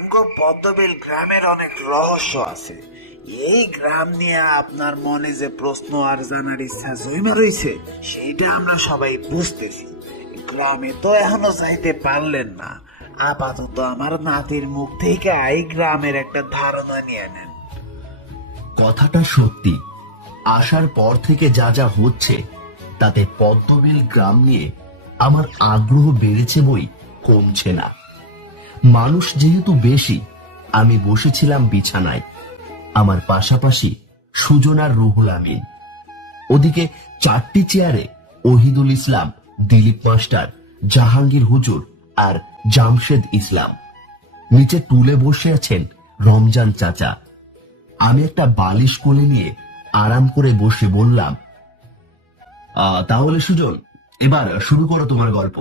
আমগো পদ্মবিল গ্রামের অনেক রহস্য আছে। এই গ্রাম নিয়ে আপনার মনে যে প্রশ্ন আর জানার ইচ্ছা জমা রয়েছে সেইটা আমরা সবাই বুঝতেছি। গ্রামে তো এখনো যাইতে পারলেন না, আপাতত আমার নাতির মুখ থেকে এই গ্রামের একটা ধারণা নিয়ে নেন। কথাটা সত্যি। আসার পর থেকে যা যা হচ্ছে তাতে পদ্মবিল গ্রাম নিয়ে আমার আগ্রহ বেড়েছে বই কমছে না। মানুষ যেহেতু বেশি, আমি বসেছিলাম বিছানায়, আমার পাশাপাশি সুজন আর রুহুল আমিন। ওদিকে 4টি চেয়ারে ওহিদুল ইসলাম, দিলীপ মাস্টার, জাহাঙ্গীর হুজুর আর জামশেদ ইসলাম। নিচে টুলে বসে আছেন রমজান চাচা। আমি একটা বালিশ কোলে নিয়ে আরাম করে বসে বললাম, তাহলে সুজন, এবার শুরু করো তোমার গল্প।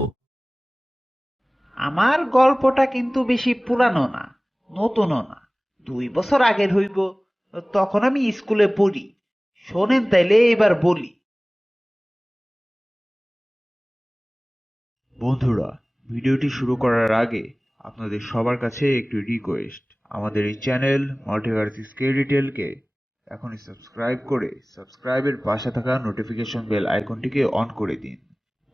আমার গল্পটা কিন্তু বেশি পুরানো না, নতুনও না, 2 বছর আগের হইব। তখন আমি স্কুলে পড়ি। শোনেন তাইলে এবার বলি। বন্ধুরা, ভিডিওটি শুরু করার আগে আপনাদের সবার কাছে একটু রিকোয়েস্ট, আমাদের এই চ্যানেল মাল্টিভার্স স্কেয়ার ডিটেলকে এখনই সাবস্ক্রাইব করে সাবস্ক্রাইবের পাশে থাকা নোটিফিকেশন বেল আইকনটিকে অন করে দিন,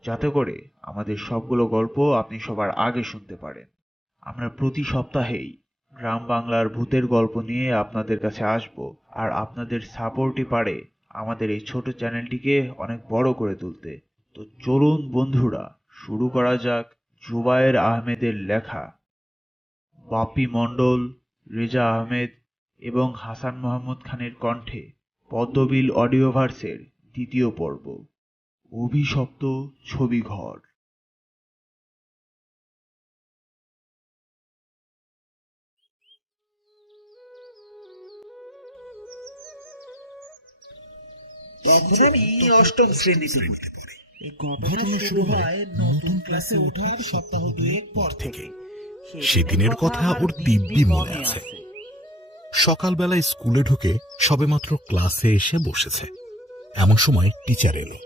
যাতে করে আমাদের সবগুলো গল্প আপনি সবার আগে শুনতে পারেন। আমরা প্রতি সপ্তাহেই গ্রাম বাংলার ভূতের গল্প নিয়ে আপনাদের কাছে আসব, আর আপনাদের সাপোর্টই পারে আমাদের এই ছোট চ্যানেলটিকে অনেক বড় করে তুলতে। তো চলুন বন্ধুরা, শুরু করা যাক জুবায়ের আহমেদের লেখা, বাপি মণ্ডল, রেজা আহমেদ এবং হাসান মোহাম্মদ খানের কণ্ঠে পদ্মবিল অডিওভার্সের 2য় পর্ব, অভিশপ্ত ছবিঘর। আমি 8ম শ্রেণীতে পড়ি। এই ঘটনা শুরু হয় নতুন ক্লাসে ওঠার সপ্তাহ 2 পর থেকে। সেদিনের কথা ওর দিব্যি মনে আছে। সকালবেলায় স্কুলে ঢুকে সবেমাত্র ক্লাসে এসে বসেছে, এমন সময় টিচার এলো।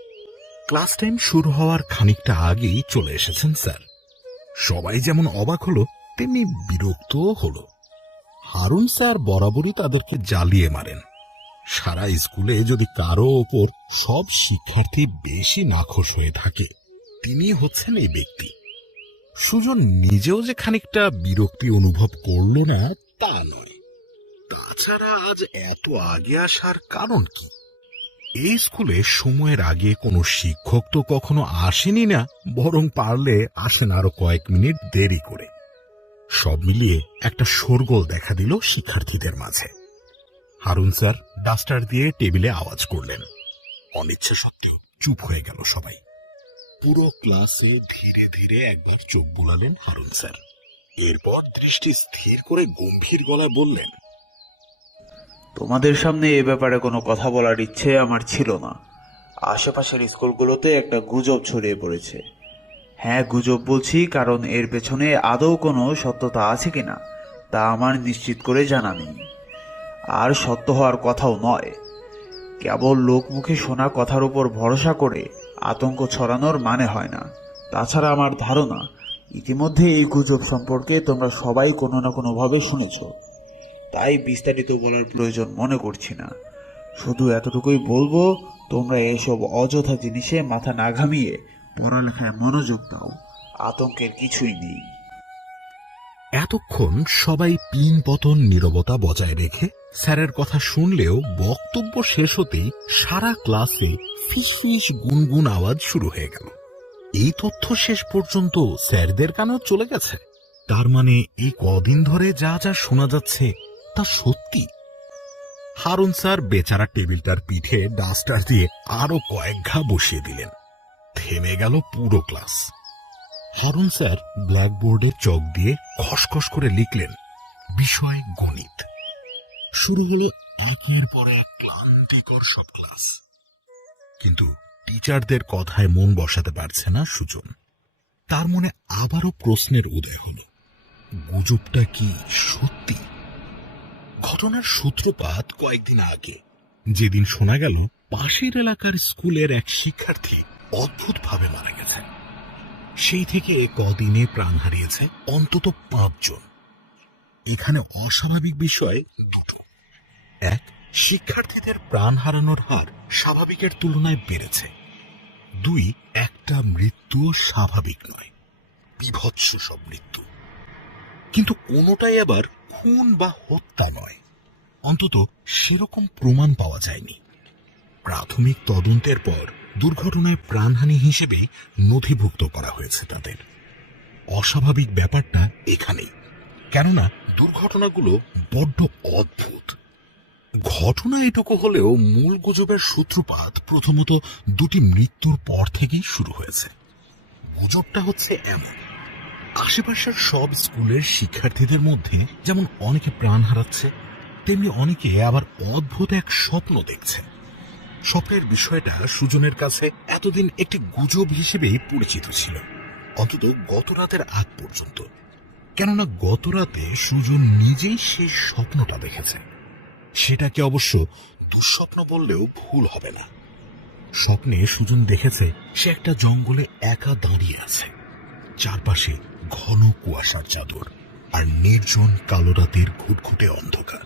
ক্লাস টাইম শুরু হওয়ার খানিকটা আগেই চলে এসেছেন স্যার। সবাই যেমন অবাক হলো তেমনি বিরক্তও হলো। হারুন স্যার বরাবরই তাদেরকে জ্বালিয়ে মারেন। সারা স্কুলে যদি কারো ওপর সব শিক্ষার্থী বেশি নাখোশ হয়ে থাকে, তিনি হচ্ছেন এই ব্যক্তি। সুজন নিজেও যে খানিকটা বিরক্তি অনুভব করল না তা নয়। তাছাড়া আজ এত আগে আসার কারণ কি? এই স্কুলে সময়ের আগে কোনো শিক্ষক তো কখনো আসেনি না, বরং পারলে আসেন আরো কয়েক মিনিট দেরি করে। সব মিলিয়ে একটা শোরগোল দেখা দিল শিক্ষার্থীদের মাঝে। হারুন স্যার ডাস্টার দিয়ে টেবিলে আওয়াজ করলেন। অনিচ্ছা সত্ত্বেও চুপ হয়ে গেল সবাই। পুরো ক্লাসে ধীরে ধীরে একবার চোখ বুলালেন হারুন স্যার। এরপর দৃষ্টি স্থির করে গম্ভীর গলায় বললেন, তোমাদের সামনে এ ব্যাপারে কোনো কথা বলার ইচ্ছে আমার ছিল না। আশেপাশের স্কুলগুলোতে একটা গুজব ছড়িয়ে পড়েছে। হ্যাঁ, গুজব বলছি, কারণ এর পেছনে আদৌ কোনো সত্যতা আছে কিনা তা আমার নিশ্চিত করে জানা নেই, আর সত্য হওয়ার কথাও নয়। কেবল লোকমুখে শোনা কথার উপর ভরসা করে আতঙ্ক ছড়ানোর মানে হয় না। তাছাড়া আমার ধারণা ইতিমধ্যে এই গুজব সম্পর্কে তোমরা সবাই কোনো না কোনোভাবে শুনেছ, তাই বিস্তারিত বলার প্রয়োজন মনে করছি না। শুধু এতটুকুই বলবো, তোমরা এসব অযথা জিনিসে মাথা না ঘামিয়ে পড়ালেখায় মনোযোগ দাও। আতঙ্কের কিছুই নেই। এতক্ষণ সবাই পিন পতন নীরবতা বজায় রেখে স্যারের কথা শুনলেও বক্তব্য শেষ হতেই সারা ক্লাসে ফিসফিস গুনগুন আওয়াজ শুরু হয়ে গেল। এই তথ্য শেষ পর্যন্ত স্যারদের কানেও চলে গেছে। তার মানে এই কদিন ধরে যা যা শোনা যাচ্ছে তা সত্যি। হারুন স্যার বেচারা টেবিলটার পিঠে ডাস্টার দিয়ে আরো কয়েক ঘা বসিয়ে দিলেন। থেমে গেল পুরো ক্লাস। হারুন স্যার ব্ল্যাকবোর্ডে চক দিয়ে খসখস করে লিখলেন, বিষয় গণিত। শুরু হলো একের পর এক ক্লান্তিকর সব ক্লাস। কিন্তু টিচারদের কথায় মন বসাতে পারছে না সুজন। তার মনে আবারও প্রশ্নের উদয় হল, গুজবটা কি সত্যি? ঘটনার সূত্রপাত কয়েকদিন আগে, যেদিন শোনা গেল পাশের এলাকার স্কুলের এক শিক্ষার্থী অদ্ভুতভাবে মারা গেছে। সেই থেকে কদিনে প্রাণ হারিয়েছে অন্তত 5 জন। এখানে অস্বাভাবিক বিষয় দুটো। এক, শিক্ষার্থীদের প্রাণ হারানোর হার স্বাভাবিকের তুলনায় বেড়েছে। দুই, একটা মৃত্যু স্বাভাবিক নয়, বীভৎস সব মৃত্যু। কিন্তু কোনোটাই আবার খুন বা হত্যা নয়, অন্তত সেরকম প্রমাণ পাওয়া যায়নি। প্রাথমিক তদন্তের পর দুর্ঘটনায় প্রাণহানি হিসেবেই নথিভুক্ত করা হয়েছে তাদের। অস্বাভাবিক ব্যাপারটা এখানেই, কেননা দুর্ঘটনাগুলো বড্ড অদ্ভুত। ঘটনা এটুকু হলেও মূল গুজবের সূত্রপাত প্রথমত দুটি মৃত্যুর পর থেকেই শুরু হয়েছে। গুজবটা হচ্ছে এমন, আশেপাশের সব স্কুলের শিক্ষার্থীদের মধ্যে যেমন অনেকে প্রাণ হারাচ্ছে, তেমনি অনেকে আবার অদ্ভুত এক স্বপ্ন দেখছে। স্বপ্নের বিষয়টা সুজনের কাছে এতদিন একটি গুজব হিসেবেই পরিচিত ছিল, অন্তত গত রাতের আগ পর্যন্ত। কেননা গত রাতে সুজন নিজেই সেই স্বপ্নটা দেখেছে। সেটাকে অবশ্য দুঃস্বপ্ন বললেও ভুল হবে না। স্বপ্নে সুজন দেখেছে সে একটা জঙ্গলে একা দাঁড়িয়ে আছে, চারপাশে ঘন কুয়াশার চাদর আর নির্জন কালো রাতের ঘুটঘুটে অন্ধকার।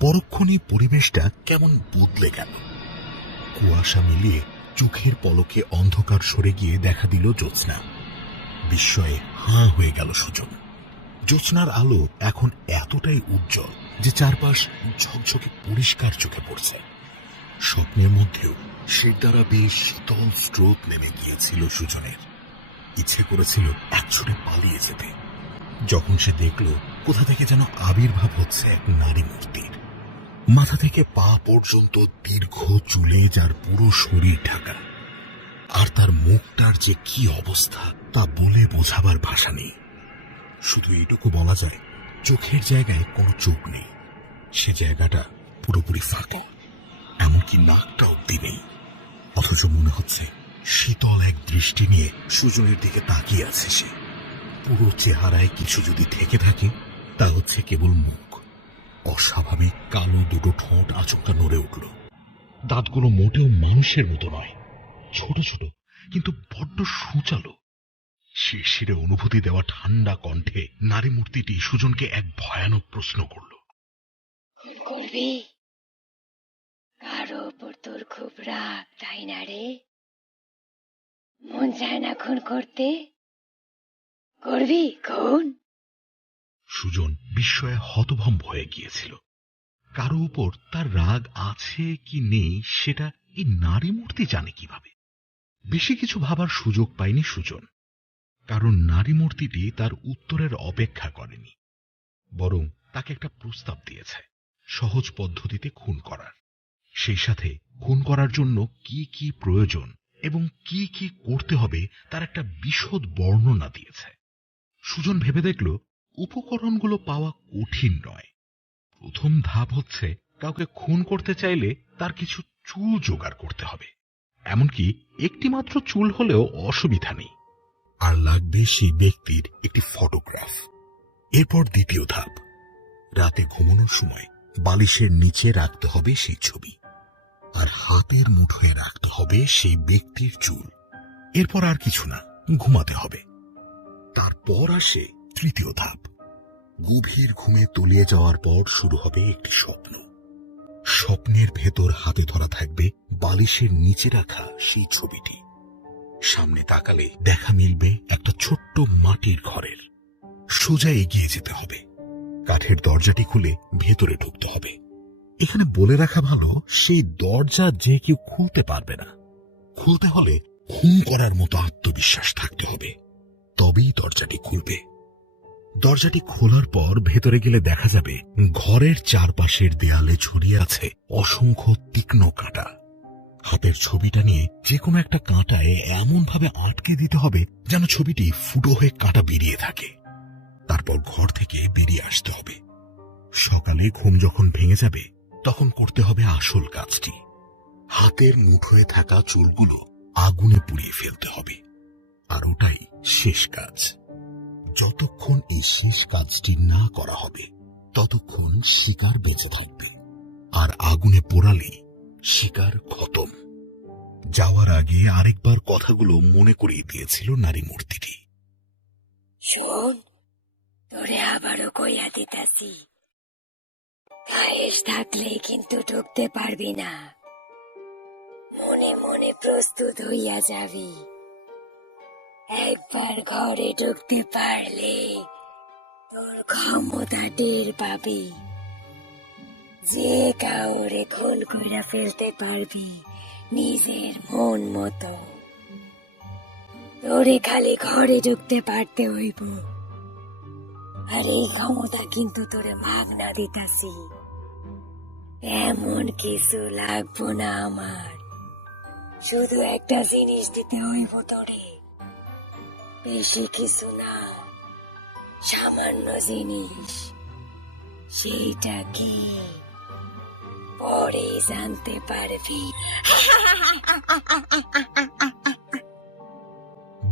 পরক্ষণেই পরিবেশটা কেমন বদলে গেল। কুয়াশা মিলিয়ে চোখের পলকে অন্ধকার সরে গিয়ে দেখা দিল জ্যোৎস্না। বিস্ময়ে হাঁ হয়ে গেল সুজন। জ্যোৎস্নার আলো এখন এতটাই উজ্জ্বল যে চারপাশ ঝকঝকে পরিষ্কার চোখে পড়ছে। স্বপ্নের মধ্যেও সে দ্বারা বেশ শীতল স্রোত নেমে গিয়েছিল সুজনের। ইচ্ছে করেছিল একছুটে পালিয়ে যেতে, যখন সে দেখল কোথা থেকে যেন আবির্ভাব হচ্ছে এক নারী মূর্তির। মাথা থেকে পা পর্যন্ত দীর্ঘ চুলে যার পুরো শরীর ঢাকা, আর তার মুখটার যে কি অবস্থা তা বলে বোঝাবার ভাষা নেই। শুধু এটুকু বলা যায়, চোখের জায়গায় কোনো চোখ নেই, সে জায়গাটা পুরোপুরি ফাঁকা, এমনকি নাকটা অব্দি নেই। অথচ মনে হচ্ছে শীতল এক দৃষ্টি নিয়ে সুজনের দিকে তাকিয়ে আছে সে। পুরো চেহারায় কিছু যদি থেকে থাকে তা হচ্ছে কেবল মুখ। অস্বাভাবিক কালো দুটো ঠোঁট আচমকা নড়ে উঠল। দাঁতগুলো মোটেও মানুষের মতো নয়, ছোট ছোট কিন্তু বড্ড সুচালো। শিরশিরে অনুভূতি দেওয়া ঠান্ডা কণ্ঠে নারী মূর্তিটি সুজনকে এক ভয়ানক প্রশ্ন করল। করবি? কারো ওপর তোর খুব রাগ, তাই না রে? মন চায় না খুন করতে? করবি খুন? সুজন বিস্ময়ে হতভম্ব হয়ে গিয়েছিল। কারো উপর তার রাগ আছে কি নেই সেটা এই নারী মূর্তি জানে কিভাবে? বেশি কিছু ভাবার সুযোগ পায়নি সুজন, কারণ নারী মূর্তিটি তার উত্তরের অপেক্ষা করেনি, বরং তাকে একটা প্রস্তাব দিয়েছে সহজ পদ্ধতিতে খুন করার। সেই সাথে খুন করার জন্য কি কি প্রয়োজন এবং কি কি করতে হবে তার একটা বিশদ বর্ণনা দিয়েছে। সুজন ভেবে দেখল উপকরণগুলো পাওয়া কঠিন নয়। প্রথম ধাপ হচ্ছে কাউকে খুন করতে চাইলে তার কিছু চুল জোগাড় করতে হবে, এমনকি একটি মাত্র চুল হলেও অসুবিধা নেই। আর লাগবে সেই ব্যক্তির একটি ফটোগ্রাফ। এরপর দ্বিতীয় ধাপ, রাতে ঘুমানোর সময় বালিশের নিচে রাখতে হবে সেই ছবি, আর হাতের মুঠোয় রাখতে হবে সেই ব্যক্তির চুল। এরপর আর কিছু না, ঘুমাতে হবে। তারপর আসে তৃতীয় ধাপ। গভীর ঘুমে তলিয়ে যাওয়ার পর শুরু হবে একটি স্বপ্ন। স্বপ্নের ভেতর হাতে ধরা থাকবে বালিশের নিচে রাখা সেই ছবিটি। সামনে তাকালে দেখা মিলবে একটা ছোট্ট মাটির ঘরের। সোজা এগিয়ে যেতে হবে, কাঠের দরজাটি খুলে ভেতরে ঢুকতে হবে। এখানে বলে রাখা ভালো, সেই দরজা যে কেউ খুলতে পারবে না। খুলতে হলে খুন করার মতো আত্মবিশ্বাস থাকতে হবে, তবেই দরজাটি খুলবে। দরজাটি খোলার পর ভেতরে গেলে দেখা যাবে ঘরের চারপাশের দেয়ালে ছড়িয়ে আছে অসংখ্য তীক্ষ্ণ কাঁটা। হাতের ছবিটা নিয়ে যে কোনো একটা কাঁটায় এমন ভাবে আটকে দিতে হবে যেন ছবিটি ফুটো হয়ে কাঁটা বেরিয়ে থাকে। তারপর ঘর থেকে বেরিয়ে আসতে হবে। সকালে ঘুম যখন ভেঙে যাবে তখন করতে হবে আসল কাজটি। হাতের মুঠোয় থাকা চুলগুলো আগুনে পুড়িয়ে ফেলতে হবে, আর ওটাই শেষ কাজ। যতক্ষণ এই শেষ কাজটি না করা হবে ততক্ষণ শিকার বেঁচে থাকবে, আর আগুনে পোড়ালেই শিকার খতম। যাওয়ার আগে আরেকবার কথাগুলো মনে করিয়ে দিয়েছিল নারী মূর্তিটি। শোন, তোরে আবারও কইয়া দিতাছি, খায়েশ থাকলেই কিন্তু ঢুকতে পারবি না। মনে মনে প্রস্তুত হইয়া যাবি। একবার ঘরে ঢুকতে পারলে তোর ক্ষমতা টের পাবি। যে কাউরে খুন কইরা ফেলতে পারবি নিজের মন মতো। তোরে খালি ঘরে ঢুকতে পারতে হইব। আর এই ক্ষমতা কিন্তু তোরে মাগনা দিতাছি। এমন কিছু লাগবো না আমার, শুধু একটা জিনিস দিতে হইব তোরে। বেশি কিছু না, সামান্য জিনিস। সেইটা কি পরে জানতে পারবি।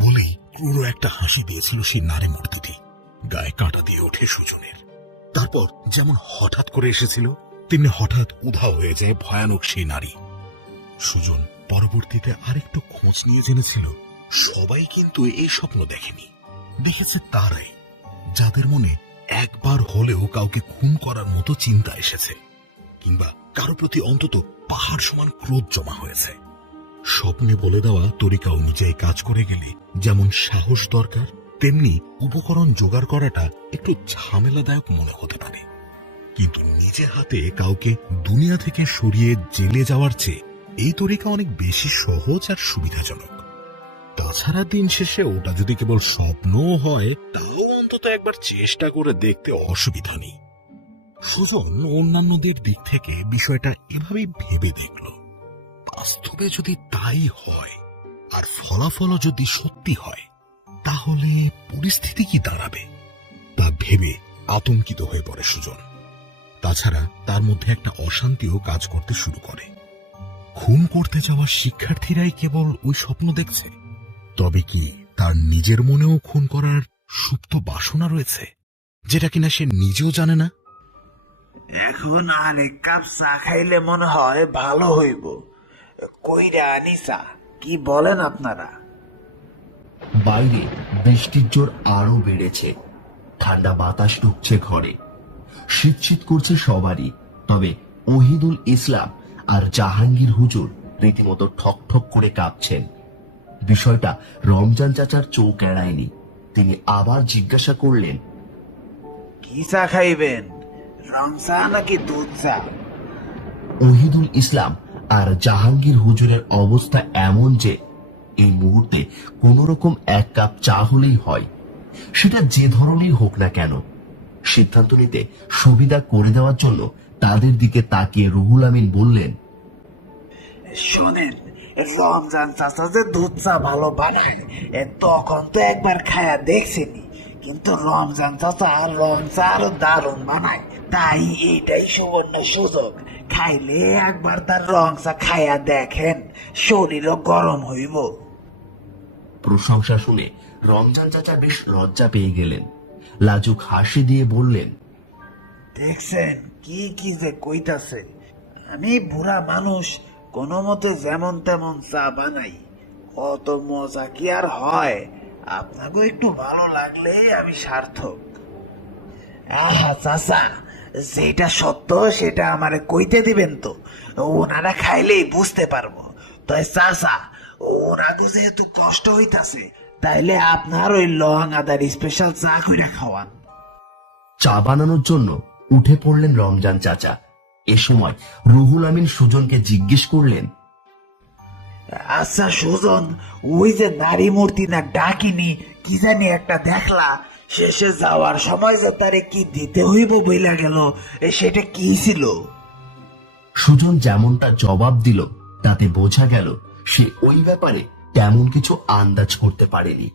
বলেই ক্রুর একটা হাসি দিয়েছিল সেই নারী মূর্তিটি। গায়ে কাঁটা দিয়ে ওঠে সুজনের। তারপর যেমন হঠাৎ করে এসেছিল তেমনি হঠাৎ উধাও হয়ে যায় ভয়ানক সেই নারী। সুজন পরবর্তীতে আরেকটু খোঁজ নিয়ে জেনেছিল সবাই কিন্তু এই স্বপ্ন দেখেনি, দেখেছে তারাই যাদের মনে একবার হলেও কাউকে খুন করার মতো চিন্তা এসেছে, কিংবা কারো প্রতি অন্তত পাহাড় সমান ক্রোধ জমা হয়েছে। স্বপ্নে বলে দেওয়া তরিকা অনুযায়ী কাজ করে গেলে যেমন সাহস দরকার, তেমনি উপকরণ জোগাড় করাটা একটু ঝামেলাদায়ক মনে হতে পারে। কিন্তু নিজে হাতে কাউকে দুনিয়া থেকে সরিয়ে জেলে যাওয়ার চেয়ে এই তরিকা অনেক বেশি সহজ আর সুবিধাজনক। তাছাড়া দিন শেষে ওটা যদি কেবল স্বপ্নও হয়, তাও অন্তত একবার চেষ্টা করে দেখতে অসুবিধা নেই। সুজন অন্যান্যদের দিক থেকে বিষয়টা এভাবেই ভেবে দেখল, বাস্তবে যদি তাই হয় আর ফলাফলও যদি সত্যি হয়, তাহলে পরিস্থিতি কি দাঁড়াবে তা ভেবে আতঙ্কিত হয়ে পড়ে সুজন। তাছাড়া তার মধ্যে একটা অশান্তিও কাজ করতে শুরু করে। খুন করতে যাওয়া শিক্ষার্থীরাই কেবল ওই স্বপ্ন দেখছে, তবে কি তার নিজের মনেও খুন করার সুপ্ত বাসনা রয়েছে, যেটা কিনা সে নিজেও জানে না? এখন আর এক কাপ চা খাইলে মনে হয় ভালো হইব। কইরা আনিসা, কি বলেন আপনারা? বাইরে বৃষ্টির জোর আরো বেড়েছে। ঠান্ডা বাতাস ঢুকছে ঘরে। শীত শীত করছে সবারই, তবে ওহিদুল ইসলাম আর জাহাঙ্গীর হুজুর রীতিমতো ঠক ঠক করে কাঁপছেন। বিষয়টা রমজান চাচার চোখ এড়ায়নি। তিনি আবার জিজ্ঞাসা করলেন, কি চা খাইবেন, রং চা নাকি দুধ চা? ওহিদুল ইসলাম আর জাহাঙ্গীর হুজুরের অবস্থা এমন যে এই মুহূর্তে কোন রকম এক কাপ চা হলেই হয়, সেটা যে ধরনের হোক না কেন। সিদ্ধান্ত নিতে সুবিধা করে দেওয়ার জন্য তাদের দিকে তাকিয়ে রুহুল আমিন বললেন, শোনেন, রমজান চাচা যে দুধ চা ভালো বানায় তখন তো একবার খায়া দেখছিনি, কিন্তু রমজান চাচা আর রং চা আরো দারুণ বানায়। তাই এটাই সুবর্ণ সুযোগ, খাইলে একবার তার রং চা খায়া দেখেন, শরীরও গরম হইব। প্রশংসা শুনে রমজান চাচা বেশ লজ্জা পেয়ে গেলেন। লাজুক হাসি দিয়ে বললেন, দেখছেন কি কি যে কইতাছে। আমি বুড়া মানুষ, কোনো মতে যেমন তেমন চা বানাই, অত মজা কি আর হয়? আপনাকে একটু ভালো লাগলে আমি সার্থক। আহা চাচা, যেটা সত্য সেটা আমারে কইতে দিবেন তো, ওনারা খাইলেই বুঝতে পারবো। তাই চাচা, ওনাকে যেহেতু কষ্ট হইতাছে, তাইলে আপনার ওই লং আদার স্পেশাল চা কইরা খাওয়ান। চা বানানোর জন্য উঠে পড়লেন রমজান চাচা। এ সময় রুহুল আমিন সুজনকে জিজ্ঞেস করলেন, আচ্ছা সুজন, ওই যে নারী মূর্তি না ডাকিনি কি জানি একটা দেখলা, শেষে যাওয়ার সময় যে তারে কি দিতে হইব বইলা গেল, সেটা কি ছিল? সুজন যেমনটা জবাব দিল তাতে বোঝা গেল সে ওই ব্যাপারে তেমন কিছু আন্দাজ করতে পারেনি।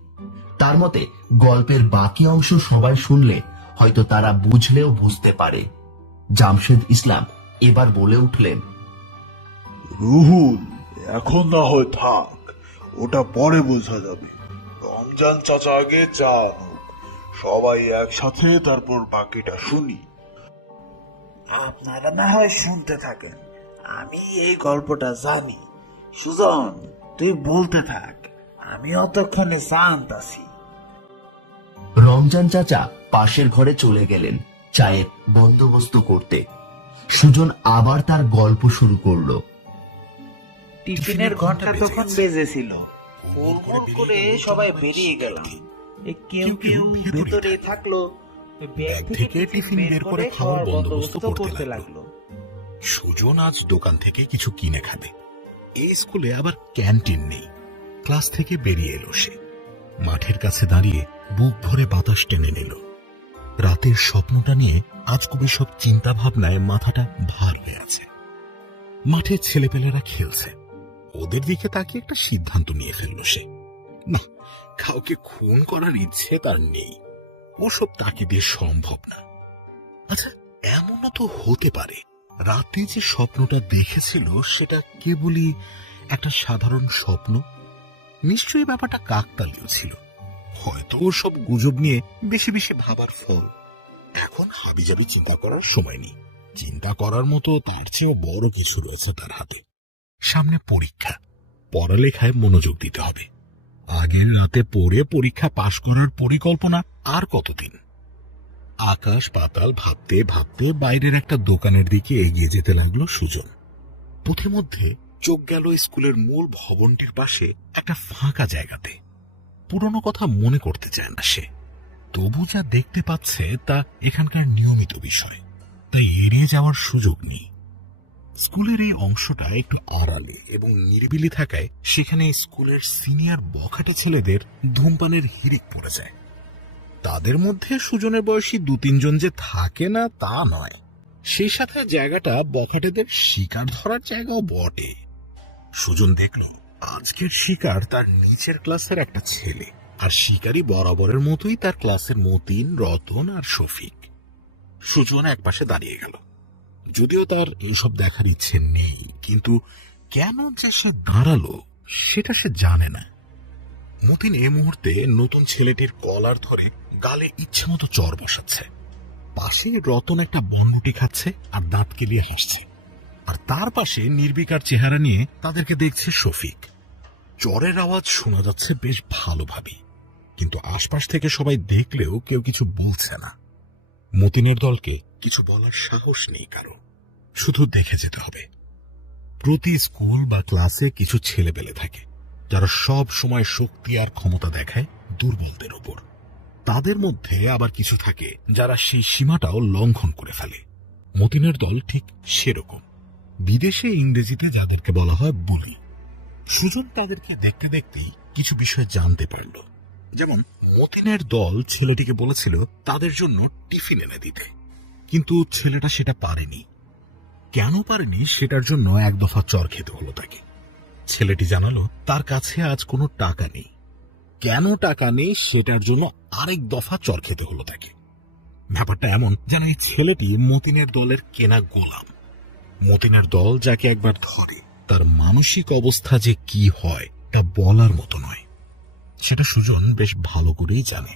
তার মতে গল্পের বাকি অংশ সবাই শুনলে হয়তো তারা বুঝলেও বুঝতে পারে। জামশেদ ইসলাম এবার বলে উঠলেন, রুহুল, এখন না হয় থাক, ওটা পরে বোঝা যাবে। রমজান চাচা আগে চা আনুক, সবাই একসাথে তারপর বাকিটা শুনি। আপনারা না হয় শুনতে থাকেন, আমি এই গল্পটা জানি। সুজন, তুই বলতে থাক, আমি অতক্ষণে চা আনতাছি। রমজান চাচা পাশের ঘরে চলে গেলেন চায়ের বন্দোবস্ত করতে। সুজন আবার তার গল্প শুরু করলো। টিফিনের ঘন্টা তখন বেজেছিল। হুড়মুড় করে সবাই বেরিয়ে গেলাম। কেউ কেউ ভেতরে থাকলো। ব্যাগ থেকে টিফিন বের করে খাওয়ার বন্দোবস্ত করতে লাগলো। সুজন আজ দোকান থেকে কিছু কিনে খাবে। এই স্কুলে আবার ক্যান্টিন নেই। ক্লাস থেকে বেরিয়ে এলো সে। মাঠের কাছে দাঁড়িয়ে বুক ভরে বাতাস টেনে নিল। রাতের স্বপ্নটা নিয়ে আজ কবি সব চিন্তা ভাবনায় মাথাটা ভার হয়ে আছে। মাঠে ছেলেপেলেরা খেলছে। ওদের দিকে তাকিয়ে একটা সিদ্ধান্ত নিয়ে ফেলল সে। না, কাউকে খুন করার ইচ্ছে তার নেই। ওসব তাকে দিয়ে সম্ভব না। আচ্ছা, এমনও তো হতে পারে রাতে যে স্বপ্নটা দেখেছিল সেটা কেবলই একটা সাধারণ স্বপ্ন। নিশ্চয়ই ব্যাপারটা কাকতালীয় ছিল। হয়তো ওসব গুজব নিয়ে বেশি বেশি ভাবার ফল। এখন হাবিজাবি চিন্তা করার সময় নেই। চিন্তা করার মতো তার চেয়েও বড় কিছু রয়েছে তার হাতে। সামনে পরীক্ষা। পড়ালেখায় মনোযোগ দিতে হবে। আগের রাতে পড়ে পরীক্ষা পাশ করার পরিকল্পনা আর কতদিন। আকাশ পাতাল ভাবতে ভাবতে বাইরের একটা দোকানের দিকে এগিয়ে যেতে লাগলো সুজন। পথিমধ্যে চোখ গেল স্কুলের মূল ভবনটির পাশে একটা ফাঁকা জায়গাতে। পুরনো কথা মনে করতে চায় না সে। তবু যা দেখতে পাচ্ছে তা এখানকার নিয়মিত বিষয়, তাই এড়িয়ে যাওয়ার সুযোগ নেই। স্কুলের এই অংশটা একটু আড়ালে এবং নিরিবিলি থাকায় সেখানে স্কুলের সিনিয়র বখাটে ছেলেদের ধূমপানের হিড়িক পড়ে যায়। তাদের মধ্যে সুজনের বয়সী 2-3 জন যে থাকে না তা নয়, সেই সাথে জায়গাটা বখাটেদের শিকার ধরার জায়গাও বটে। সুজন দেখল আজকের শিকার তার নিচের ক্লাসের একটা ছেলে, আর শিকারী বরাবরের মতোই তার ক্লাসের মতিন, রতন আর শফিক। সুজন একপাশে দাঁড়িয়ে গেল। যদিও তার এসব দেখার ইচ্ছে নেই, কিন্তু কেন যে সে দাঁড়ালো সেটা সে জানে না। মতিন এই মুহূর্তে নতুন ছেলেটির কলার ধরে গালে ইচ্ছে মতো চর বসাচ্ছে। পাশে রতন একটা বনগুটি খাচ্ছে আর দাঁত কেলিয়ে হাসছে, আর তার পাশে নির্বিকার চেহারা নিয়ে তাদেরকে দেখছে শফিক। চরের আওয়াজ শোনা যাচ্ছে বেশ ভালোভাবে, কিন্তু আশপাশ থেকে সবাই দেখলেও কেউ কিছু বলছে না। মতিনের দলকে কিছু বলার সাহস নেই কারো, শুধু দেখে যেতে হবে। প্রতি স্কুল বা ক্লাসে কিছু ছেলেপেলে থাকে যারা সব সময় শক্তি আর ক্ষমতা দেখায় দুর্বলদের ওপর। তাদের মধ্যে আবার কিছু থাকে যারা সেই সীমাটাও লঙ্ঘন করে ফেলে। মতিনের দল ঠিক সেরকম। বিদেশে ইংরেজিতে যাদেরকে বলা হয় বুলি। সুজন তাদেরকে দেখতে দেখতেই কিছু বিষয় জানতে পারল। যেমন মতিনের দল ছেলেটিকে বলেছিল তাদের জন্য টিফিন এনে দিতে, কিন্তু ছেলেটা সেটা পারেনি। কেন পারেনি সেটার জন্য এক দফা চর খেতে হলো তাকে। ছেলেটি জানালো তার কাছে আজ কোনো টাকা নেই। কেন টাকা নেই সেটার জন্য আরেক দফা চর খেতে হলো তাকে। ব্যাপারটা এমন যেন এই ছেলেটি মতিনের দলের কেনা গোলাম। মতিনের দল যাকে একবার ধরে তার মানসিক অবস্থা যে কি হয় তা বলার মতো নয়। সেটা সুজন বেশ ভালো করেই জানে।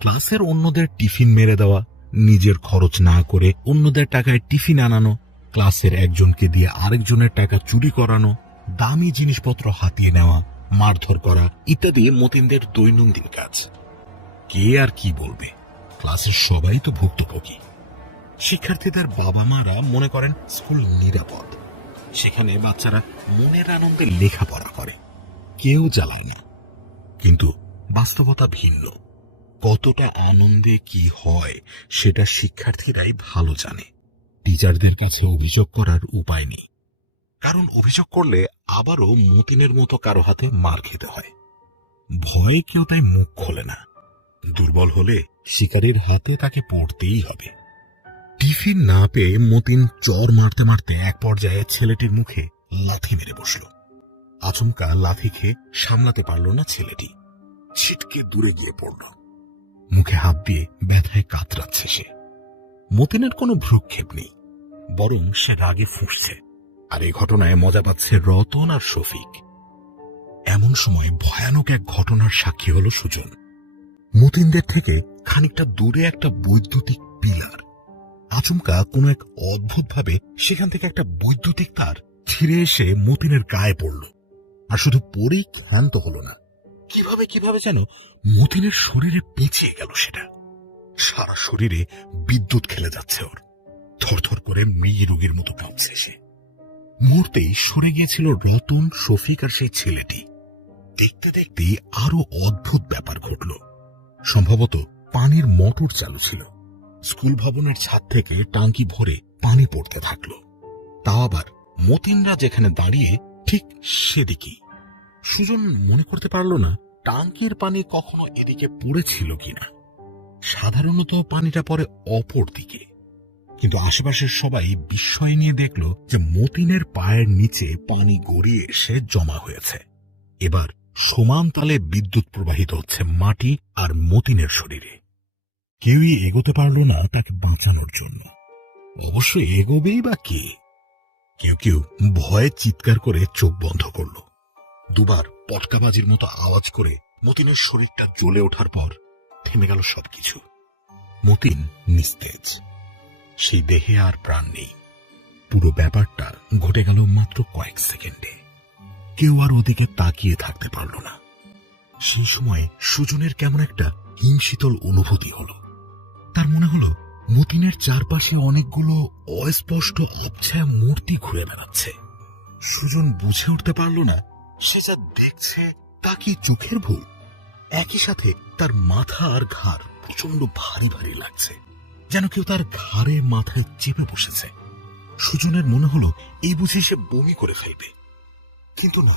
ক্লাসের অন্যদের টিফিন মেরে দেওয়া, নিজের খরচ না করে অন্যদের টাকায় টিফিন আনানো, ক্লাসের একজনকে দিয়ে আরেকজনের টাকা চুরি করানো, দামি জিনিসপত্র হাতিয়ে নেওয়া, মারধর করা ইত্যাদি মতিনদের দৈনন্দিন কাজ। কে আর কি বলবে, ক্লাসের সবাই তো ভুক্তভোগী। শিক্ষার্থীদের বাবা মারা মনে করেন স্কুল নিরাপদ, সেখানে বাচ্চারা মনের আনন্দে লেখাপড়া করে, কেউ জ্বালায় না। কিন্তু বাস্তবতা ভিন্ন। কতটা আনন্দে কি হয় সেটা শিক্ষার্থীরাই ভালো জানে। টিচারদের কাছে অভিযোগ করার উপায় নেই, কারণ অভিযোগ করলে আবারও মতিনের মতো কারো হাতে মার খেতে হয়। ভয়ে কেউ তাই মুখ খোলে না। দুর্বল হলে শিকারীর হাতে তাকে পড়তেই হবে। টিফিন না পেয়ে মতিন চর মারতে মারতে এক পর্যায়ে ছেলেটির মুখে লাথি মেরে বসল। আচমকা লাথি খেয়ে সামলাতে পারল না ছেলেটি, ছিটকে দূরে গিয়ে পড়ল। মুখে হাত দিয়ে ব্যথায় কাতরাচ্ছে সে। মতিনের কোনো ভ্রুক্ষেপ নেই, বরং সে রাগে ফুঁসছে। আর এই ঘটনায় মজা পাচ্ছে রতন আর শফিক। এমন সময় ভয়ানক এক ঘটনার সাক্ষী হল সুজন। মতিনদের থেকে খানিকটা দূরে একটা বৈদ্যুতিক পিলার। আচমকা কোনো এক অদ্ভুতভাবে সেখান থেকে একটা বৈদ্যুতিক তার ছিঁড়ে এসে মতিনের গায়ে পড়ল। আর শুধু পরেই ক্ষান্ত হল না, কিভাবে যেন মতিনের শরীরে পেঁচিয়ে গেল সেটা। সারা শরীরে বিদ্যুৎ খেলে যাচ্ছে ওর। থরথর করে মৃগী রোগীর মতো কাঁপছে সে। মুহূর্তেই সরে গিয়েছিল রতন, শফিক আর সেই ছেলেটি। দেখতে দেখতেই আরো অদ্ভুত ব্যাপার ঘটল। সম্ভবত পানির মোটর চালু ছিল। স্কুল ভবনের ছাদ থেকে টাঙ্কি ভরে পানি পড়তে থাকলো। তাও আবার মতিনরা যেখানে দাঁড়িয়ে ঠিক সেদিকেই। সুজন মনে করতে পারল না টাঙ্কির পানি কখনো এদিকে পড়েছিল কিনা। সাধারণত পানিটা পড়ে অপর দিকে, কিন্তু আশেপাশের সবাই বিস্ময় নিয়ে দেখল যে মতিনের পায়ের নিচে পানি গড়িয়ে এসে জমা হয়েছে। এবার সমান তালে বিদ্যুৎ প্রবাহিত হচ্ছে মাটি আর মতিনের শরীরে। কেউই এগোতে পারল না তাকে বাঁচানোর জন্য। অবশ্য এগোবেই বা কে? কেউ কেউ ভয়ে চিৎকার করে চোখ বন্ধ করল। দুবার পটকাবাজির মতো আওয়াজ করে মতিনের শরীরটা জ্বলে ওঠার পর থেমে গেল সবকিছু। মতিন নিস্তেজ, সেই দেহে আর প্রাণ নেই। পুরো ব্যাপারটা ঘটে গেল মাত্র কয়েক সেকেন্ডে। কেউ আর ওদিকে তাকিয়ে থাকতে পারল না। সেই সময় সুজনের কেমন একটা হিমশীতল অনুভূতি হল। তার মনে হলো মতিনের চারপাশে অনেকগুলো অস্পষ্ট আবছায়া মূর্তি ঘুরে বেড়াচ্ছে। সুজন বুঝে উঠতে পারল না সে যা দেখছে তা কি চোখের ভুল। একই সাথে তার মাথা আর ঘাড় প্রচন্ড ভারী ভারী লাগছে, যেন কেউ তার ঘাড়ে মাথায় চেপে বসেছে। সুজনের মনে হলো এই বুঝে সে বমি করে ফেলবে, কিন্তু না,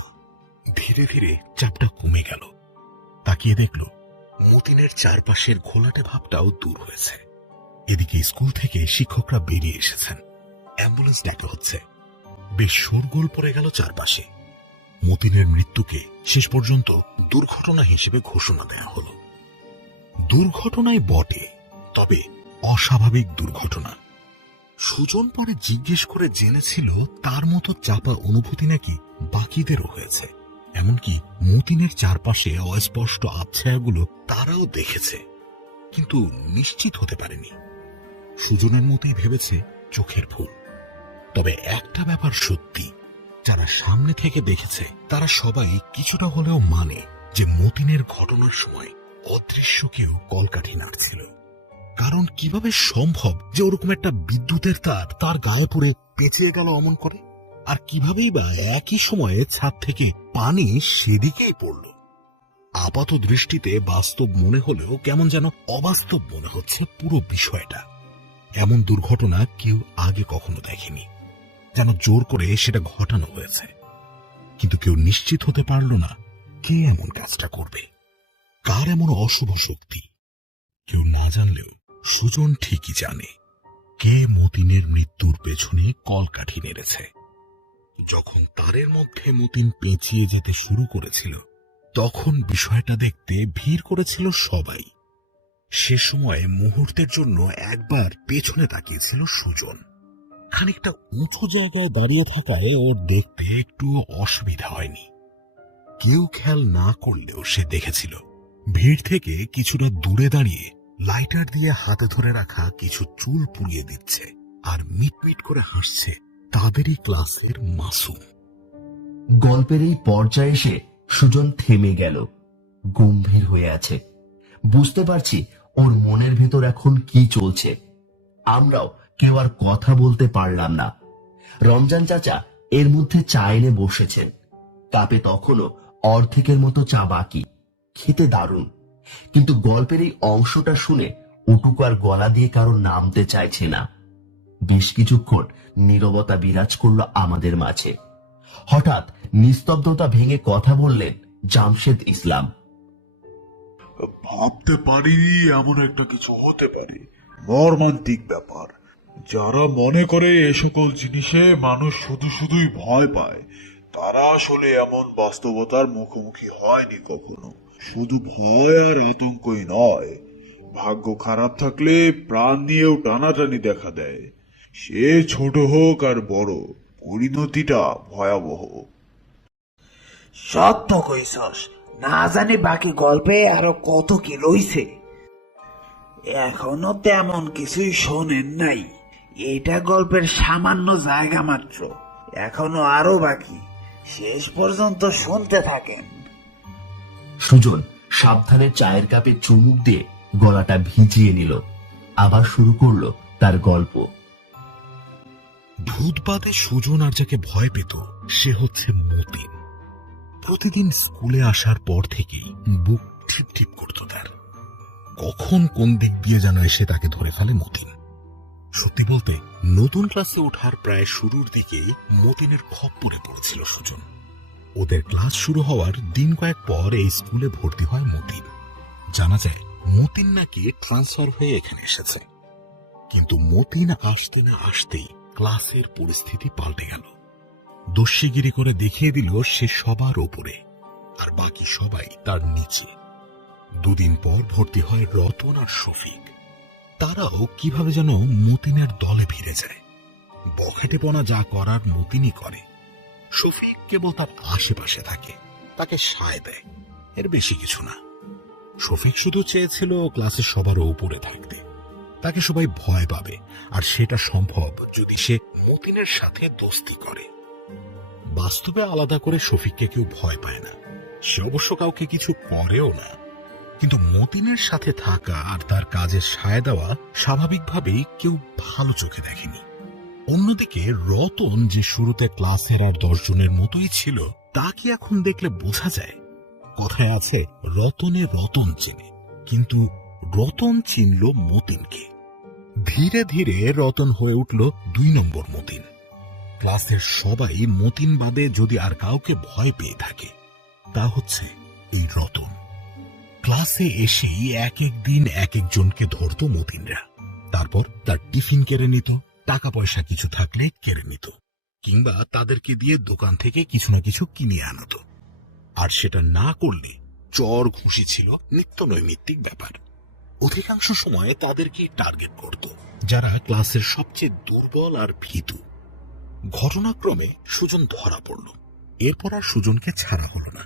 ধীরে ধীরে চাপটা কমে গেল। তাকিয়ে দেখল মতিনের চারপাশের ঘোলাটে ভাবটাও দূর হয়েছে। এদিকে স্কুল থেকে শিক্ষকরা বেরিয়ে এসেছেন, অ্যাম্বুলেন্স ডাকা হচ্ছে। বেশ শোরগোল পড়ে গেল চারপাশে। মতিনের মৃত্যুকে শেষ পর্যন্ত দুর্ঘটনা হিসেবে ঘোষণা দেওয়া হলো। দুর্ঘটনাই বটে, তবে অস্বাভাবিক দুর্ঘটনা। সুজন পরে জিজ্ঞেস করে জেনেছিল তার মতো চাপা অনুভূতি নাকি বাকিদেরও হয়েছে। এমনকি মতিনের চারপাশে অস্পষ্ট আবছায়াগুলো তারাও দেখেছে, কিন্তু নিশ্চিত হতে পারেনি। সুজনের মতোই ভেবেছে চোখের ভুল। তবে একটা ব্যাপার সত্যি, যারা সামনে থেকে দেখেছে তারা সবাই কিছুটা হলেও মানে যে মতিনের ঘটনার সময় অদৃশ্য কেউ কলকাঠি নাড়ছিল। কারণ কিভাবে সম্ভব যে ওরকম একটা বিদ্যুতের তার তার গায়ে পড়ে পেঁচিয়ে গেল অমন করে? আর কিভাবেই বা একই সময়ে ছাদ থেকে পানি সেদিকেই পড়ল? আপাত দৃষ্টিতে বাস্তব মনে হলেও কেমন যেন অবাস্তব মনে হচ্ছে পুরো বিষয়টা। এমন দুর্ঘটনা কেউ আগে কখনো দেখেনি, যেন জোর করে সেটা ঘটানো হয়েছে। কিন্তু কেউ নিশ্চিত হতে পারল না কে এমন কাজটা করবে, কার এমন অশুভ শক্তি। কেউ না জানলেও সুজন ঠিকই জানে কে মতিনের মৃত্যুর পেছনে কলকাঠি নেড়েছে। যখন তারের মধ্যে মতিন পেঁচিয়ে যেতে শুরু করেছিল, তখন বিষয়টা দেখতে ভিড় করেছিল সবাই। সে সময় মুহূর্তের জন্য একবার পেছনে তাকিয়েছিল সুজন। খানিকটা উঁচু জায়গায় দাঁড়িয়ে থাকায় ওর দেখতে একটু অসুবিধা হয়নি। কেউ খেয়াল না করলেও সে দেখেছিল ভিড় থেকে কিছুটা দূরে দাঁড়িয়ে লাইটার দিয়ে হাতে ধরে রাখা কিছু চুল পুড়িয়ে দিচ্ছে আর মিটমিট করে হাসছে তাদেরই ক্লাসের মাসুম। গল্পের এই পর্যায়ে এসে সুজন থেমে গেল, গম্ভীর হয়ে আছে। বুঝতে পারছি ওর মনের ভেতর এখন কি চলছে। আমরাও কেউ আর কথা বলতে পারলাম না। রমজান চাচা এর মধ্যে চা এনে বসেছেন। কাপে তখনও অর্ধেকের মতো চা বাকি। খেতে দারুণ, কিন্তু গল্পের এই অংশটা শুনে উটুকু আর গলা দিয়ে কারো নামতে চাইছে না। বেশ কিছুক্ষণ নীরবতা বিরাজ করলো আমাদের মাঝে। হঠাৎ নিস্তব্ধতা ভেঙে কথা বললেন জামশেদ ইসলাম। ভাবতে পারিনি এমন একটা কিছু হতে পারে। মর্মান্তিক ব্যাপার। যারা মনে করে এ সকল জিনিসে মানুষ শুধু শুধুই ভয় পায়, তারা আসলে এমন বাস্তবতার মুখোমুখি হয়নি কখনো। শুধু ভয় আর আতঙ্কই নয়, ভাগ্য খারাপ থাকলে প্রাণ নিয়েও টানাটানি দেখা দেয়। সে ছোট হোক আর বড়, পরিণতিটা ভয়াবহ। সত্য কইছস, না জানি বাকি গল্পে আরো কত কি রইছে। এখনো তেমন কিছুই শোনেন নাই। এটা গল্পের সামান্য জায়গা মাত্র, এখনো আরো বাকি। শেষ পর্যন্ত শুনতে থাকেন। সুজন সাবধানে চায়ের কাপে চুমুক দিয়ে গলাটা ভিজিয়ে নিল, আবার শুরু করলো তার গল্প। ভূতবাদে সুজন আর যাকে ভয় পেত সে হচ্ছে মতিন। প্রতিদিন স্কুলে আসার পর থেকেই বুক ঠিপ ঠিপ করত তার। কখন কোন দিক দিয়ে যেন এসে তাকে ধরে ফেলে মতিন। সত্যি বলতে নতুন ক্লাসে ওঠার প্রায় শুরুর দিকে মতিনের খপ্পরে পড়েছিল সুজন। ওদের ক্লাস শুরু হওয়ার দিন কয়েক পর এই স্কুলে ভর্তি হয় মতিন। জানা যায় মতিন নাকি ট্রান্সফার হয়ে এখানে এসেছে। কিন্তু মতিন আসতে না আসতেই ক্লাসের পরিস্থিতি পাল্টে গেল। দস্যিগিরি করে দেখিয়ে দিল সে সবার ওপরে, আর বাকি সবাই তার নিচে। দুদিন পর ভর্তি হয় রতন আর শফিক। তারাও কিভাবে যেন মতিনের দলে ফিরে যায়। বখাটেপনা যা করার মতিনই করে। শফিক কেবল তার আশেপাশে থাকে, তাকে সায় দেয়, এর বেশি কিছু না। শফিক শুধু চেয়েছিল ক্লাসে সবার উপরে থাকতে। তাকে সবাই ভয় পাবে, আর সেটা সম্ভব যদি সে মতিনের সাথে দোস্তি করে। বাস্তবে আলাদা করে শফিককে কেউ ভয় পায় না, সে অবশ্য কাউকে কিছু করেও না। কিন্তু মতিনের সাথে থাকা আর তার কাজে সায় দেওয়া স্বাভাবিকভাবেই কেউ ভালো চোখে দেখেনি। অন্যদিকে রতন, যে শুরুতে ক্লাসের আর 10 জনের মতোই ছিল, তাকে এখন দেখলে বোঝা যায়। কথায় আছে রতনে রতন চেনে, কিন্তু রতন চিনল মতিনকে। ধীরে ধীরে রতন হয়ে উঠল 2 নম্বর মতিন। ক্লাসের সবাই মতিন বাদে যদি আর কাউকে ভয় পেয়ে থাকে, তা হচ্ছে এই রতন। ক্লাসে এসেই এক এক দিন এক একজনকে ধরত মতিনরা। তারপর তার টিফিন কেড়ে নিত, টাকা পয়সা কিছু থাকলে কেড়ে নিত, কিংবা তাদেরকে দিয়ে দোকান থেকে কিছু না কিছু কিনে আনত। আর সেটা না করলে চর ঘুষি ছিল নিত্য নৈমিত্তিক ব্যাপার। অধিকাংশ সময় তাদেরকে টার্গেট করত যারা ক্লাসের সবচেয়ে দুর্বল আর ভীতু। ঘটনাক্রমে সুজন ধরা পড়ল। এরপর আর সুজনকে ছাড়া হলো না।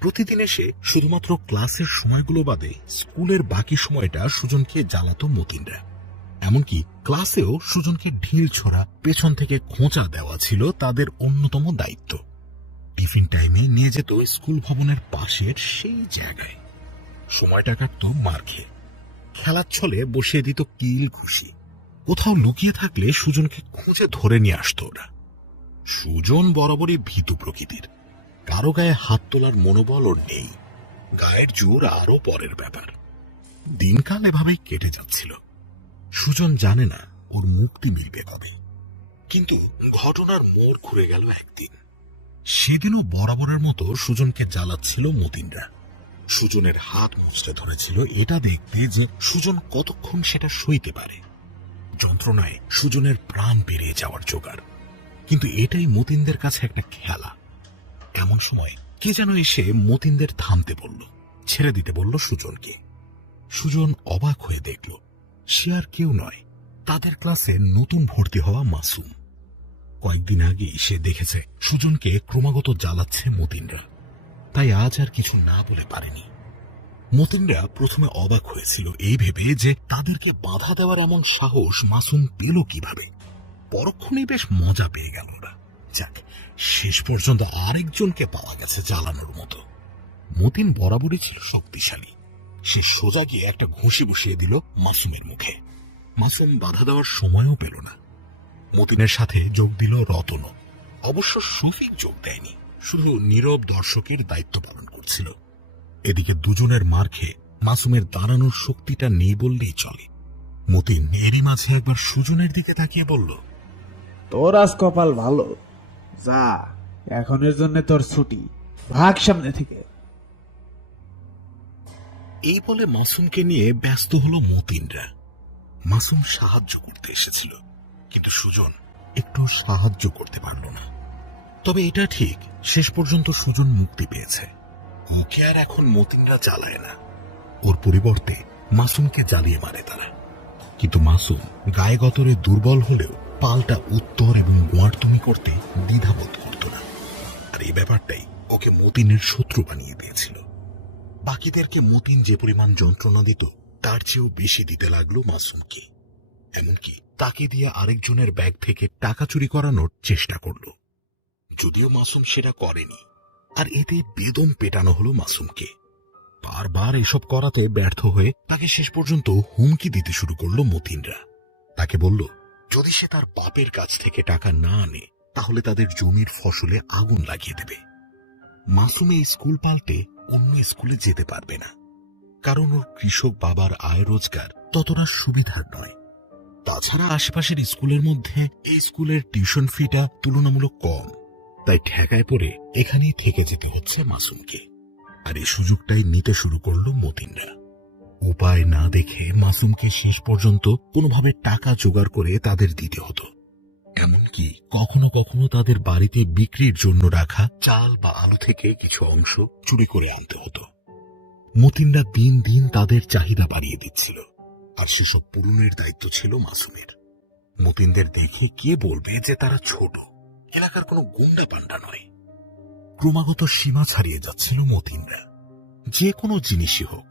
প্রতিদিন এসে শুধুমাত্র ক্লাসের সময়গুলো বাদে স্কুলের বাকি সময়টা সুজনকে জ্বালাতো মতিনরা। এমনকি ক্লাসেও সুজনকে ঢিল ছোড়া, পেছন থেকে খোঁচা দেওয়া ছিল তাদের অন্যতম দায়িত্ব। টিফিন টাইমে নিয়ে যেত স্কুল ভবনের পাশের সেই জায়গায়। সময়টা কাটত মার খেয়ে। খেলার ছলে বসিয়ে দিত কিল ঘুষি। কোথাও লুকিয়ে থাকলে সুজনকে খুঁজে ধরে নিয়ে আসতো ওরা। সুজন বরাবরই ভীতু প্রকৃতির। কারো গায়ে হাত তোলার মনোবল ওর নেই। গায়ের জোর আরো পরের ব্যাপার। দিনকাল এভাবেই কেটে যাচ্ছিল। সুজন জানে না ওর মুক্তি মিলবে কবে। কিন্তু ঘটনার মোড় ঘুরে গেল একদিন। সেদিনও বরাবরের মতো সুজনকে জ্বালাচ্ছিল মতিনরা। সুজনের হাত মুচড়ে ধরেছিল এটা দেখতে যে সুজন কতক্ষণ সেটা সইতে পারে। যন্ত্রণায় সুজনের প্রাণ বেরিয়ে যাওয়ার জোগাড়। কিন্তু এটাই মতিনদের কাছে একটা খেলা। এমন সময় কে যেন এসে মতিনদের থামতে বলল, ছেড়ে দিতে বলল সুজনকে। সুজন অবাক হয়ে দেখল সে আর কেউ নয়, তাদের ক্লাসে নতুন ভর্তি হওয়া মাসুম। কয়েকদিন আগেই সে দেখেছে সুজনকে ক্রমাগত জ্বালাচ্ছে মতিনরা, তাই আজ আর কিছু না বলে পারেনি। মতিনরা প্রথমে অবাক হয়েছিল এই ভেবে যে তাদেরকে বাধা দেওয়ার এমন সাহস মাসুম পেল কিভাবে। পরক্ষণেই বেশ মজা পেয়ে গেল ওরা। যাক, শেষ পর্যন্ত আরেকজনকে পাওয়া গেছে জ্বালানোর মতো। মতিন বরাবরই ছিল শক্তিশালী। সে সোজা গিয়ে একটা ঘুষি বসিয়ে দিল মাসুমের মুখে। মাসুম বাধা দেওয়ার সময়ও পেল না। মতিনের সাথে যোগ দিল রতনও। অবশ্য শফিক যোগ দেয়নি, শুধু নীরব দর্শকের দায়িত্ব পালন করছিল। এদিকে দুজনের মার খেয়ে মাসুমের দাঁড়ানোর শক্তিটা নেই বললেই চলে। মতিন এরই মাঝে একবার সুজনের দিকে তাকিয়ে বলল, তোর আজ কপাল ভালো, যা এখনের জন্য তোর ছুটি, ভাগ সামনে থেকে। এই বলে মাসুমকে নিয়ে ব্যস্ত হলো মতিনরা। মাসুম সাহায্য করতে এসেছিল, কিন্তু সুজন একটু সাহায্য করতে পারল না। তবে এটা ঠিক, শেষ পর্যন্ত সুজন মুক্তি পেয়েছে। ওকে আর এখন মতিনরা জ্বালায় না, ওর পরিবর্তে মাসুমকে জ্বালিয়ে মারে তারা। কিন্তু মাসুম গায়ে গতরে দুর্বল হলেও পাল্টা উত্তর এবং গোয়ার্তুমি করতে দ্বিধাবোধ করত না। আর এই ব্যাপারটাই ওকে মতিনের শত্রু বানিয়ে দিয়েছিল। বাকিদেরকে মতিন যে পরিমাণ যন্ত্রণা দিত তার চেয়েও বেশি দিতে লাগলো মাসুমকে। এমনকি তাকে দিয়ে আরেকজনের ব্যাগ থেকে টাকা চুরি করানোর চেষ্টা করল, যদিও মাসুম সেটা করেনি। আর এতে বেদম পেটানো হলো মাসুমকে। বারবার এসব করাতে ব্যর্থ হয়ে তাকে শেষ পর্যন্ত হুমকি দিতে শুরু করলো মতিনরা। তাকে বলল, যদি সে তার বাপের কাছ থেকে টাকা না আনে তাহলে তাদের জমির ফসলে আগুন লাগিয়ে দেবে। মাসুম এই স্কুল পাল্টে অন্য স্কুলে যেতে পারবে না, কারণ ওর কৃষক বাবার আয় রোজগার ততটা সুবিধার নয়। তাছাড়া আশেপাশের স্কুলের মধ্যে এই স্কুলের টিউশন ফিটা তুলনামূলক কম, তাই ঠেকায় পড়ে এখানেই থেকে যেতে হচ্ছে মাসুমকে। আর এই সুযোগটাই নিতে শুরু করলো মতিনরা। উপায় না দেখে মাসুমকে শেষ পর্যন্ত কোনোভাবে টাকা জোগাড় করে তাদের দিতে হতো। এমনকি কখনো কখনো তাদের বাড়িতে বিক্রির জন্য রাখা চাল বা আলু থেকে কিছু অংশ চুরি করে আনতে হতো। মতিনরা দিন দিন তাদের চাহিদা বাড়িয়ে দিচ্ছিল, আর সেসব পূরণের দায়িত্ব ছিল মাসুমের। মতিনদের দেখে কে বলবে যে তারা ছোট, এলাকার কোনো গুন্ডা পান্ডা নয়। ক্রমাগত সীমা ছাড়িয়ে যাচ্ছিল মতিনরা, যে কোনো জিনিসই হোক।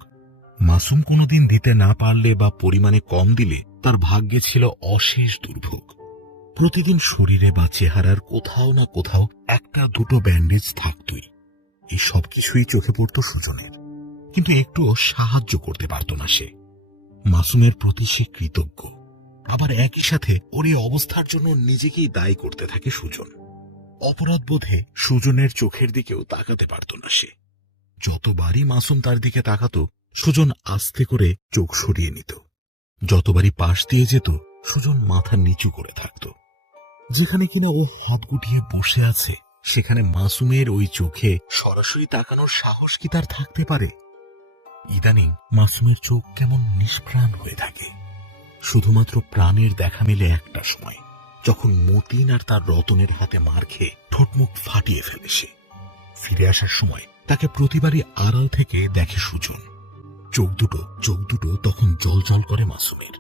মাসুম কোনোদিন দিতে না পারলে বা পরিমাণে কম দিলে তার ভাগ্যে ছিল অশেষ দুর্ভোগ। প্রতিদিন শরীরে বা চেহারার কোথাও না কোথাও একটা দুটো ব্যান্ডেজ থাকতই। এই সবকিছুই চোখে পড়ত সুজনের, কিন্তু একটুও সাহায্য করতে পারত না সে। মাসুমের প্রতি সে কৃতজ্ঞ, আবার একই সাথে ওর এই অবস্থার জন্য নিজেকেই দায়ী করতে থাকে সুজন। অপরাধ বোধে সুজনের চোখের দিকেও তাকাতে পারত না সে। যতবারই মাসুম তার দিকে তাকাতো, সুজন আস্তে করে চোখ সরিয়ে নিত। যতবারই পাশ দিয়ে যেত, সুজন মাথা নিচু করে থাকত। যেখানে কিনা ও হাত গুটিয়ে বসে আছে, সেখানে মাসুমের ওই চোখে সরাসরি তাকানোর সাহস কি তার থাকতে পারে? ইদানিং মাসুমের চোখ কেমন নিষ্প্রাণ হয়ে থাকে। শুধুমাত্র প্রাণের দেখা মেলে একটা সময়, যখন মতিন আর তার রতনের হাতে মার খেয়ে ঠোঁটমুখ ফাটিয়ে ফেলে সে। ফিরে আসার সময় তাকে প্রতিবারই আড়াল থেকে দেখে সুজন। চোখ দুটো তখন জ্বলজ্বল করে মাসুমের,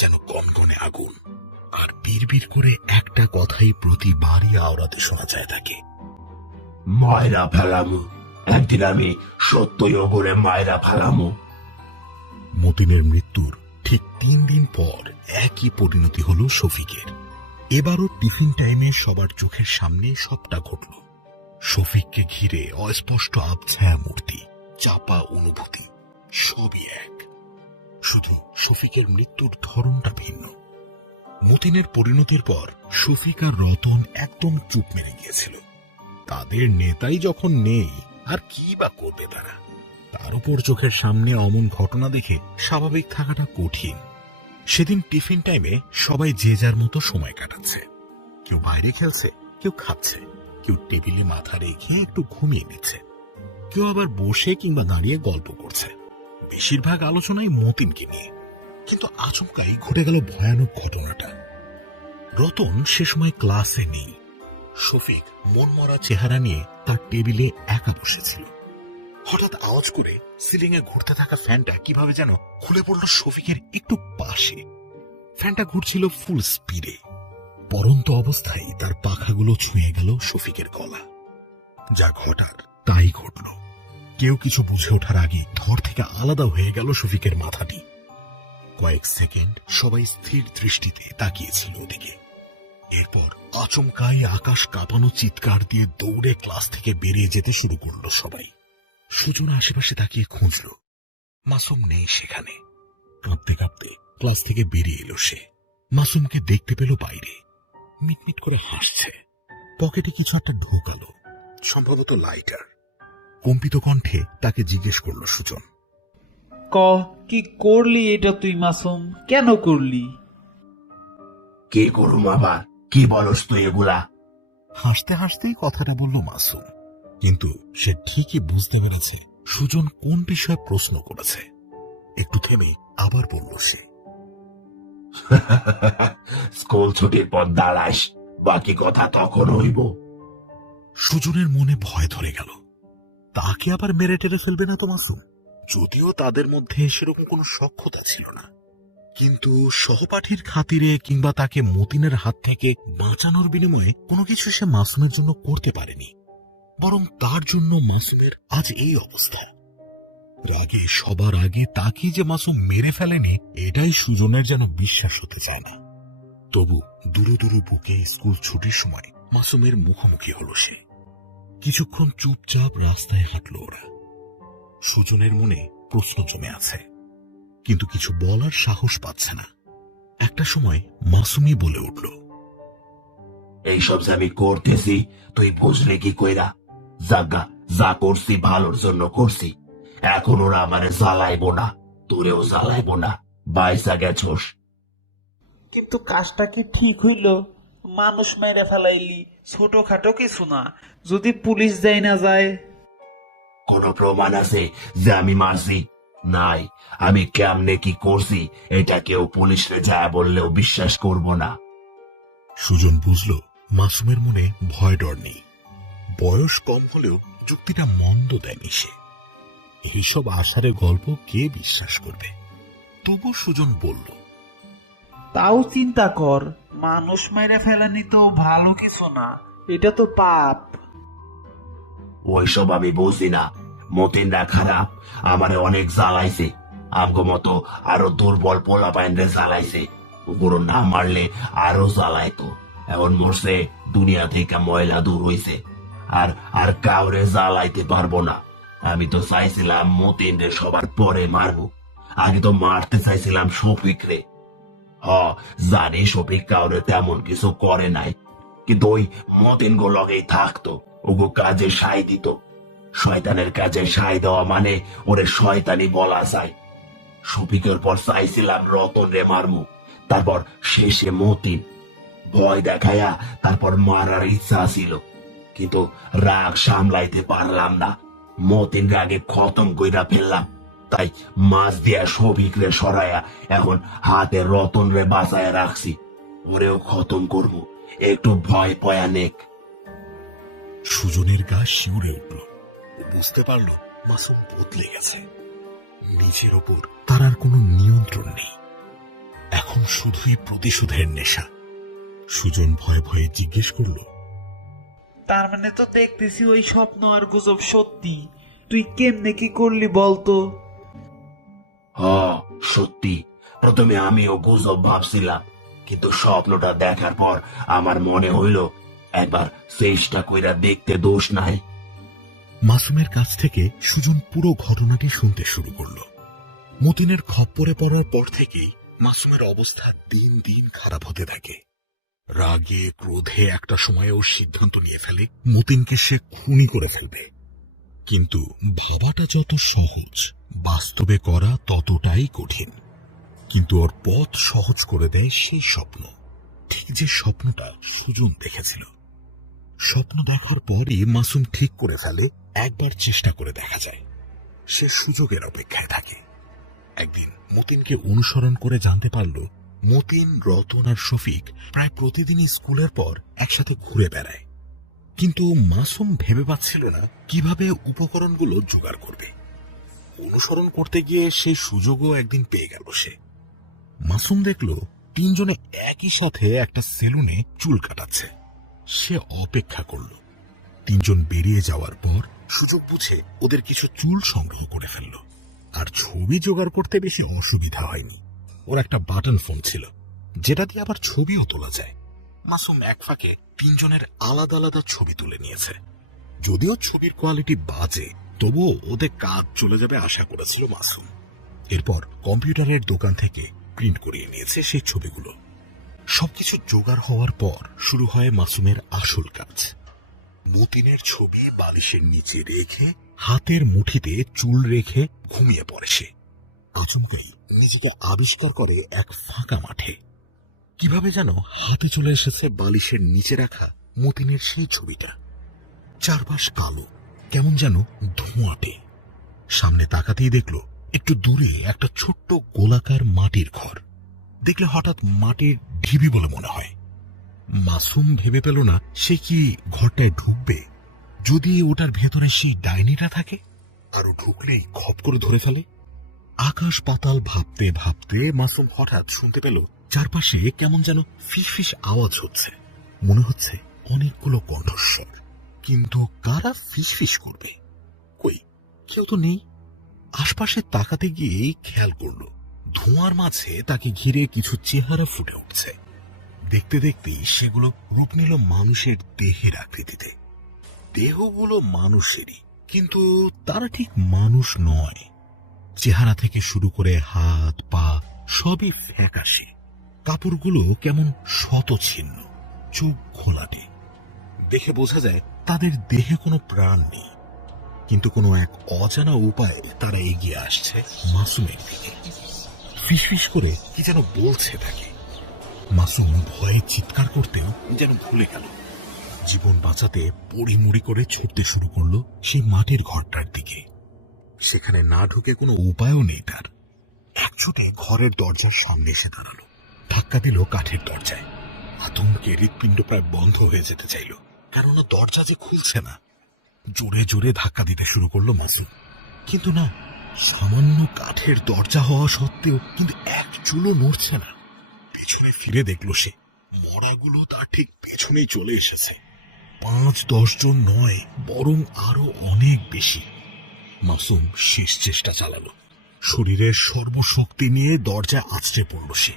যেন কনকনে আগুন। আর বিড়বিড় করে একটা কথাই প্রতিবারই আওড়াতে শোনা যায় তাকে, মায়রা ফেলামু, একদিন আমি সত্যই ওগরে মায়রা ফেলামু। মতিনের মৃত্যুর ঠিক 3 দিন পর একই পরিণতি হলো শফিকের। এবারও টিফিন টাইমে সবার চোখের সামনে সবটা ঘটল। শফিককে ঘিরে অস্পষ্ট আবছায়া মূর্তি, চাপা অনুভূতি, সবই এক। শুধু শফিকের মৃত্যুর ধরনটা ভিন্ন। মতিনের পরিণতির পর শফিক আর রতন একদম চুপ মেরে গিয়েছিল। তাদের নেতাই যখন নেই, আর কি বা করবে তারা? তার উপর চোখের সামনে অমন ঘটনা দেখে স্বাভাবিক থাকাটা কঠিন। সেদিন টিফিন টাইমে সবাই যে যার মতো সময় কাটাচ্ছে। কেউ বাইরে খেলছে, কেউ খাচ্ছে, কেউ টেবিলে মাথা রেখে একটু ঘুমিয়ে নিচ্ছে, কেউ আবার বসে কিংবা দাঁড়িয়ে গল্প করছে। বেশিরভাগ আলোচনাই মতিনকে নিয়ে। কিন্তু আচমকাই ঘটে গেল ভয়ানক ঘটনাটা। রতন সে সময় ক্লাসে নেই। শফিক মনমরা চেহারা নিয়ে তার টেবিলে একা বসেছিল। হঠাৎ আওয়াজ করে সিলিং এ ঘুরতে থাকা ফ্যানটা কিভাবে যেন খুলে পড়ল শফিকের একটু পাশে। ফ্যানটা ঘুরছিল ফুল স্পিডে। পরন্ত অবস্থায় তার পাখাগুলো ছুঁয়ে গেল শফিকের গলা। যা ঘটার তাই ঘটল। কেউ কিছু বুঝে ওঠার আগে ধর থেকে আলাদা হয়ে গেল শফিকের মাথাটি। কয়েক সেকেন্ড সবাই স্থির দৃষ্টিতে তাকিয়েছিল ওদিকে। এরপর আচমকাই আকাশ কাঁপানো চিৎকার দিয়ে দৌড়ে ক্লাস থেকে বেরিয়ে যেতে শুরু করলো সবাই। সুজন আশেপাশে তাকিয়ে খুঁজল, মাসুম নেই সেখানে। কাঁপতে কাঁপতে ক্লাস থেকে বেরিয়ে এলো সে। মাসুমকে দেখতে পেল বাইরে, মিটমিট করে হাসছে। পকেটে কিছু একটা ঢোকালো, সম্ভবত লাইটার। কম্পিত কণ্ঠে তাকে জিজ্ঞেস করলো সুজন, কি করলি এটা তুই মাসুম? কেন করলি? কি করুম আবার? কি বলস তুই এগুলা? হাসতে হাসতেই কথাটা বলল মাসুম। কিন্তু সে ঠিকই বুঝতে পেরেছে সুজন কোন বিষয়ে প্রশ্ন করেছে। একটু থেমে আবার বলল সে, স্কুল ছুটির পর দাঁড়াস, বাকি কথা তখন হইব। সুজনের মনে ভয় ধরে গেল। তাকে আবার মেরে টেরে ফেলবে না তো মাসুম? যদিও তাদের মধ্যে সেরকম কোনো সখ্যতা ছিল না, কিন্তু সহপাঠীর খাতিরে কিংবা তাকে মতিনের হাত থেকে বাঁচানোর বিনিময়ে কোনো কিছু সে মাসুমের জন্য করতে পারেনি। বরং তার জন্য মাসুমের আজ এই অবস্থা। রাগে সবার আগে তাকে যে মাসুম মেরে ফেলেনি, এটাই সুজনের যেন বিশ্বাস হতে চায় না। তবু দুরু দুরু বুকে স্কুল ছুটির সময় মাসুমের মুখোমুখি হলো সে। কিছুক্ষণ চুপচাপ রাস্তায় হাঁটল ওরা। সুজনের মনে প্রশ্ন জমে আছে, কিন্তু কিছু বলার সাহস পাচ্ছে না। একটা সময় মাসুমই বলে উঠল, এইসব যে আমি করতেছি তুই বুঝলে কি কইরা? জাগা যা করছি ভালোর জন্য করছি, এখন ওরা আমারে জ্বালাইবো না, তোরেও জ্বালাইবো না, বাইসা গেছোস। কিন্তু কাজটা কি ঠিক হইল? মানুষ মেরে ফেলাইলি, ছোটখাটো কিছু না। যদি পুলিশ যাই না যায়? কোনো প্রমাণ আছে যে আমি মারছি? নাই। আমি কেমনে কি করছি এটা কেউ পুলিশে যায় বললেও বিশ্বাস করব না। সুজন বুঝল মাসুমের মনে ভয় ডর নেই। বয়স কম হলেও যুক্তিটা মন্দ দেয়নি সে। এইসব আষাঢ়ে গল্প কে বিশ্বাস করবে? তবু সুজন বলল, তাও চিন্তা কর, মানুষ মেরে ফেলানি তো ভালো কিছু না, এটা তো পাপ। ওইসব আমি বুঝি না। মতিনরা খারাপ, আমারে অনেক জ্বালাইছে। আমগো মতো আরো দুর্বল পোলা পাইনরে জ্বালাইছে। ওগুলো না মারলে আরো জ্বালাইতো। এখন মরছে, দুনিয়া থেকে ময়লা দূর হইছে, আর আর কাউরে জ্বালাইতে পারবো না। আমি তো চাইছিলাম মতিনরে সবার পরে মারবো। আগে তো মারতে চাইছিলাম শফিক রে। জানি শফিক কাউরে তেমন কিছু করে নাই, কিন্তু ওই মতিন গো লগেই থাকতো, ওগো কাজে সাই দিত। শয়তানের কাজে সাই দেওয়া মানে ওরে শয়তানি বলা যায়। শফিকের পর চাইছিলাম রতন রে মারমু, তারপর শেষে মতিন। ভয় দেখায়া তারপর মারার ইচ্ছা ছিল, কিন্তু রাগ সামলাইতে পারলাম না। মতিন রাগে খতম কইরা ফেললাম। তাই মাছ দিয়া শফিক রে সরাইয়া এখন হাতে রতন রে বাঁচায়া রাখছি। ওরেও খতম করবো, একটু ভয় পয়া নেক। সুজনের গা শিউরে উঠল। বুঝতে পারল মাসুম বদলে গেছে। নিজের ওপর তার আর কোনো নিয়ন্ত্রণ নেই, এখন শুধুই প্রতিশোধের নেশা। সুজন ভয়ে ভয়ে জিজ্ঞেস করল, তার মানে তো দেখতেছি ওই স্বপ্ন আর গুজব সত্যি। তুই কেমনে কি করলি বলতো? সত্যি। প্রথমে আমিও গুজব ভাবছিলাম, কিন্তু স্বপ্নটা দেখার পর আমার মনে হইল একবার চেষ্টা কইরা দেখতে দোষ নাই। মাসুমের কাছ থেকে সুজন পুরো ঘটনাটি শুনতে শুরু করল। মতিনের খপ্পরে পড়ার পর থেকেই মাসুমের অবস্থা দিন দিন খারাপ হতে থাকে। রাগে ক্রোধে একটা সময় ও সিদ্ধান্ত নিয়ে ফেলে মতিনকে সে খুনি করে ফেলবে। কিন্তু ভাবাটা যত সহজ, বাস্তবে করা ততটাই কঠিন। কিন্তু ওর পথ সহজ করে দেয় সেই স্বপ্ন, ঠিক যে স্বপ্নটা সুজন দেখেছিল। স্বপ্ন দেখার পরই মাসুম ঠিক করে ফেলে একবার চেষ্টা করে দেখা যায়। সে সুযোগের অপেক্ষায় থাকে। একদিন মতিনকে অনুসরণ করে জানতে পারল মতিন, রতন আর শফিক প্রায় প্রতিদিনই স্কুলের পর একসাথে ঘুরে বেড়ায়। কিন্তু মাসুম ভেবে পাচ্ছিল না কিভাবে উপকরণগুলো জোগাড় করবে। অনুসরণ করতে গিয়ে সেই সুযোগও একদিন পেয়ে গেল সে। মাসুম দেখল তিনজনে একই সাথে একটা সেলুনে চুল কাটাচ্ছে। সে অপেক্ষা করল। তিনজন বেরিয়ে যাওয়ার পর সুযোগ বুঝে ওদের কিছু চুল সংগ্রহ করে ফেলল। আর ছবি জোগাড় করতে বেশি অসুবিধা হয়নি। ওর একটা বাটন ফোন ছিল, যেটা দিয়ে আবার ছবিও তোলা যায়। মাসুম এক ফাঁকে তিনজনের আলাদা আলাদা ছবি তুলে নিয়েছে। যদিও ছবির কোয়ালিটি বাজে, তবুও ওদের কাজ চলে যাবে আশা করেছিল মাসুম। এরপর কম্পিউটারের দোকান থেকে প্রিন্ট করিয়ে নিয়েছে সেই ছবিগুলো। সবকিছু জোগাড় হওয়ার পর শুরু হয় মাসুমের আসল কাজ। মতিনের ছবি বালিশের নিচে রেখে হাতের মুঠিতে চুল রেখে ঘুমিয়ে পড়ে সে। আচমকাই নিজেকে আবিষ্কার করে এক ফাঁকা মাঠে। কিভাবে যেন হাতে চলে এসেছে বালিশের নিচে রাখা মতিনের সেই ছবিটা। চারপাশ কালো, কেমন যেন ধোঁয়াটে। সামনে তাকাতেই দেখল একটু দূরে একটা ছোট্ট গোলাকার মাটির ঘর। দেখলে হঠাৎ মাটির ঢিবি বলে মনে হয়। মাসুম ভেবে পেল না সে কি ঘরটায় ঢুকবে। যদি ওটার ভেতরে সেই ডাইনিটা থাকে, আরো ঢুকলেই খপ করে ধরে ফেলে। আকাশ পাতাল ভাবতে ভাবতে মাসুম হঠাৎ শুনতে পেল চারপাশে কেমন যেন ফিসফিস আওয়াজ হচ্ছে। মনে হচ্ছে অনেকগুলো কণ্ঠস্বর, কিন্তু কারা ফিসফিস করবে? কই, কেউ তো নেই। আশপাশে তাকাতে গিয়ে খেয়াল করল ধোঁয়ার মাঝে তাকে ঘিরে কিছু চেহারা ফুটে উঠছে। দেখতে দেখতেই সেগুলো রূপ নিল মানুষের দেহের আকৃতিতে। দেহগুলো মানুষেরই, কিন্তু তারা ঠিক মানুষ নয়। চেহারা থেকে শুরু করে হাত পা সবই ফ্যাকাশে, কাপড়গুলো কেমন শতছিন্ন, চোখ ঘোলাটে। দেখে বোঝা যায় তাদের দেহে কোনো প্রাণ নেই, কিন্তু কোনো এক অজানা উপায়ে তারা এগিয়ে আসছে মাসুমের দিকে। ফিসফিস করে কি যেন বলছে তাকে। মাসুম ভয়ে চিৎকার করতেও যেন ভুলে গেল। জীবন বাঁচাতে পড়িমড়ি করে ছুটতে শুরু করলো সেই মাটির ঘরটার দিকে। সেখানে না ঢুকে কোনো উপায়ও নেই তার। এক ছুটে ঘরের দরজার সামনে এসে দাঁড়ালো, ধাক্কা দিল কাঠের দরজায়। আতঙ্কে হৃৎপিণ্ড প্রায় বন্ধ হয়ে যেতে চাইল, কেননা দরজা যে খুলছে না। জোরে জোরে ধাক্কা দিতে শুরু করলো মাসুম, কিন্তু না, সামান্য কাঠের দরজা হওয়া সত্ত্বেও কিন্তু এক চুলও নড়ছে না। পেছনে ফিরে দেখলো সে মরাগুলো তার ঠিক পেছনেই চলে এসেছে। 5-10 জন নয়, বরং আরো অনেক বেশি। মাসুম শেষ চেষ্টা চালালো, শরীরের সর্বশক্তি নিয়ে দরজা আঁচড়ে পড়ল সে,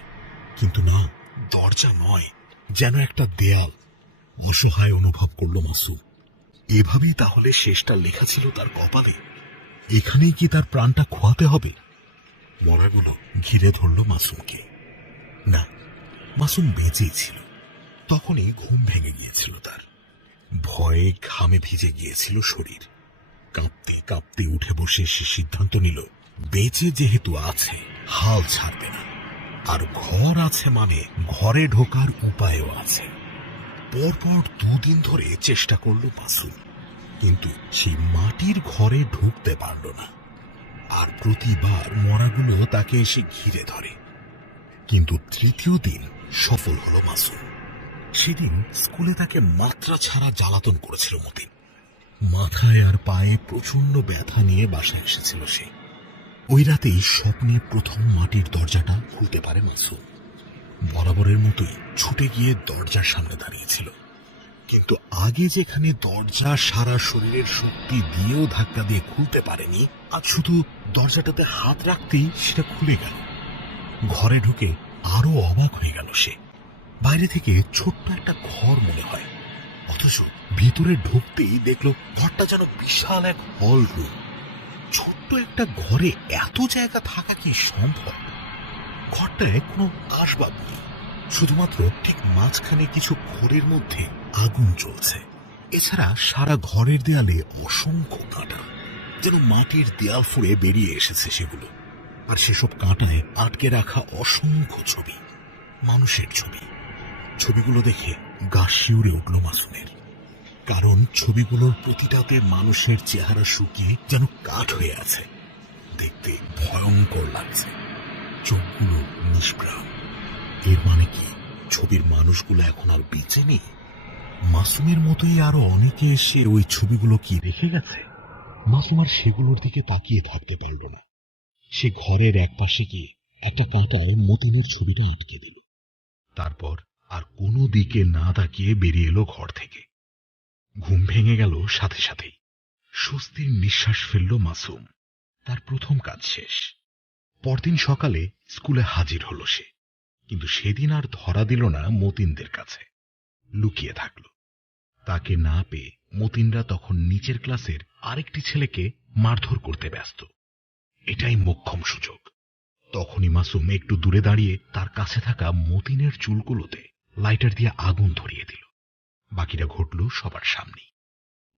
কিন্তু না, দরজা নয়, যেন একটা দেয়াল। অসহায় অনুভব করলো মাসুম। এভাবেই তাহলে শেষটা লেখা ছিল তার কপালে। এখানেই কি তার প্রাণটা খোয়াতে হবে? মরাগুলো ঘিরে ধরল মাসুমকে। না, মাসুম বেঁচেই ছিল। তখনই ঘুম ভেঙে গিয়েছিল তার। ভয়ে ঘামে ভিজে গিয়েছিল শরীর। কাঁপতে কাঁপতে উঠে বসে সে সিদ্ধান্ত নিল, বেঁচে যেহেতু আছে হাল ছাড়বে না, আর ঘর আছে মানে ঘরে ঢোকার উপায়ও আছে। পরপর 2 দিন ধরে চেষ্টা করল মাসুম, কিন্তু সেই মাটির ঘরে ঢুকতে পারল না। আর প্রতিবার মরাগুলো তাকে এসে ঘিরে ধরে। কিন্তু 3য় দিন সফল হলো মাসুম। সেদিন স্কুলে তাকে মাত্রা ছাড়া জ্বালাতন করেছিল মতিন। মাথায় আর পায়ে প্রচন্ড ব্যথা নিয়ে বাসায় এসেছিল সে। ওই রাতেই স্বপ্নে প্রথম মাটির দরজাটা খুলতে পারে মাসুম। বরাবরের মতোই ছুটে গিয়ে দরজার সামনে দাঁড়িয়েছিল, কিন্তু আগে যেখানে দরজা সারা শরীরের শক্তি দিয়েও ধাক্কা দিয়ে খুলতে পারেনি, আজ শুধু দরজাটাতে হাত রাখতেই সেটা খুলে গেল। ঘরে ঢুকে আরো অবাক হয়ে গেল সে। বাইরে থেকে ছোট্ট একটা ঘর মনে হয়, অথচ ভিতরে ঢুকতেই দেখলো ঘরটা যেন বিশাল এক হল রুম। ছোট্ট একটা ঘরে এত জায়গা থাকা কি সম্ভব? ঘরটায় কোনো আসবাব নেই, শুধুমাত্র ঠিক মাঝখানে কিছু ঘরের মধ্যে আগুন জ্বলছে। এছাড়া সারা ঘরের দেয়ালে অসংখ্য কাঁটা, যেন মাটির দেয়াল ফুঁড়ে বেরিয়ে এসেছে সেগুলো। আর সেসব কাঁটায় আটকে রাখা অসংখ্য ছবি, মানুষের ছবি। ছবিগুলো দেখে গা শিউরে উঠল মাসুমের, কারণ ছবিগুলোর প্রতিটাতে মানুষের চেহারা শুকিয়ে যেন কাঠ হয়ে আছে। দেখতে ভয়ঙ্কর লাগছে, চোখগুলো নিষ্প্রাণ। এর মানে কি ছবির মানুষগুলো এখন আর বেঁচে নেই? মাসুমের মতোই আরো অনেকে এসে ওই ছবিগুলো কি রেখে গেছে? মাসুম আর সেগুলোর দিকে তাকিয়ে থাকতে পারল না। সে ঘরের একপাশে গিয়ে একটা কাঁটায় মতিনের ছবিটা আটকে দিল। তারপর আর কোনো দিকে না তাকিয়ে বেরিয়ে এলো ঘর থেকে। ঘুম ভেঙে গেল সাথে সাথেই। স্বস্তির নিঃশ্বাস ফেলল মাসুম। তার প্রথম কাজ শেষ। পরদিন সকালে স্কুলে হাজির হলো সে, কিন্তু সেদিন আর ধরা দিল না মতিনদের কাছে। লুকিয়ে থাকল। তাকে না পেয়ে মতিনরা তখন নিচের ক্লাসের আরেকটি ছেলেকে মারধর করতে ব্যস্ত। এটাই মোক্ষম সুযোগ। তখনই মাসুম একটু দূরে দাঁড়িয়ে তার কাছে থাকা মতিনের চুলগুলোতে লাইটার দিয়ে আগুন ধরিয়ে দিল। বাকিটা ঘটল সবার সামনে।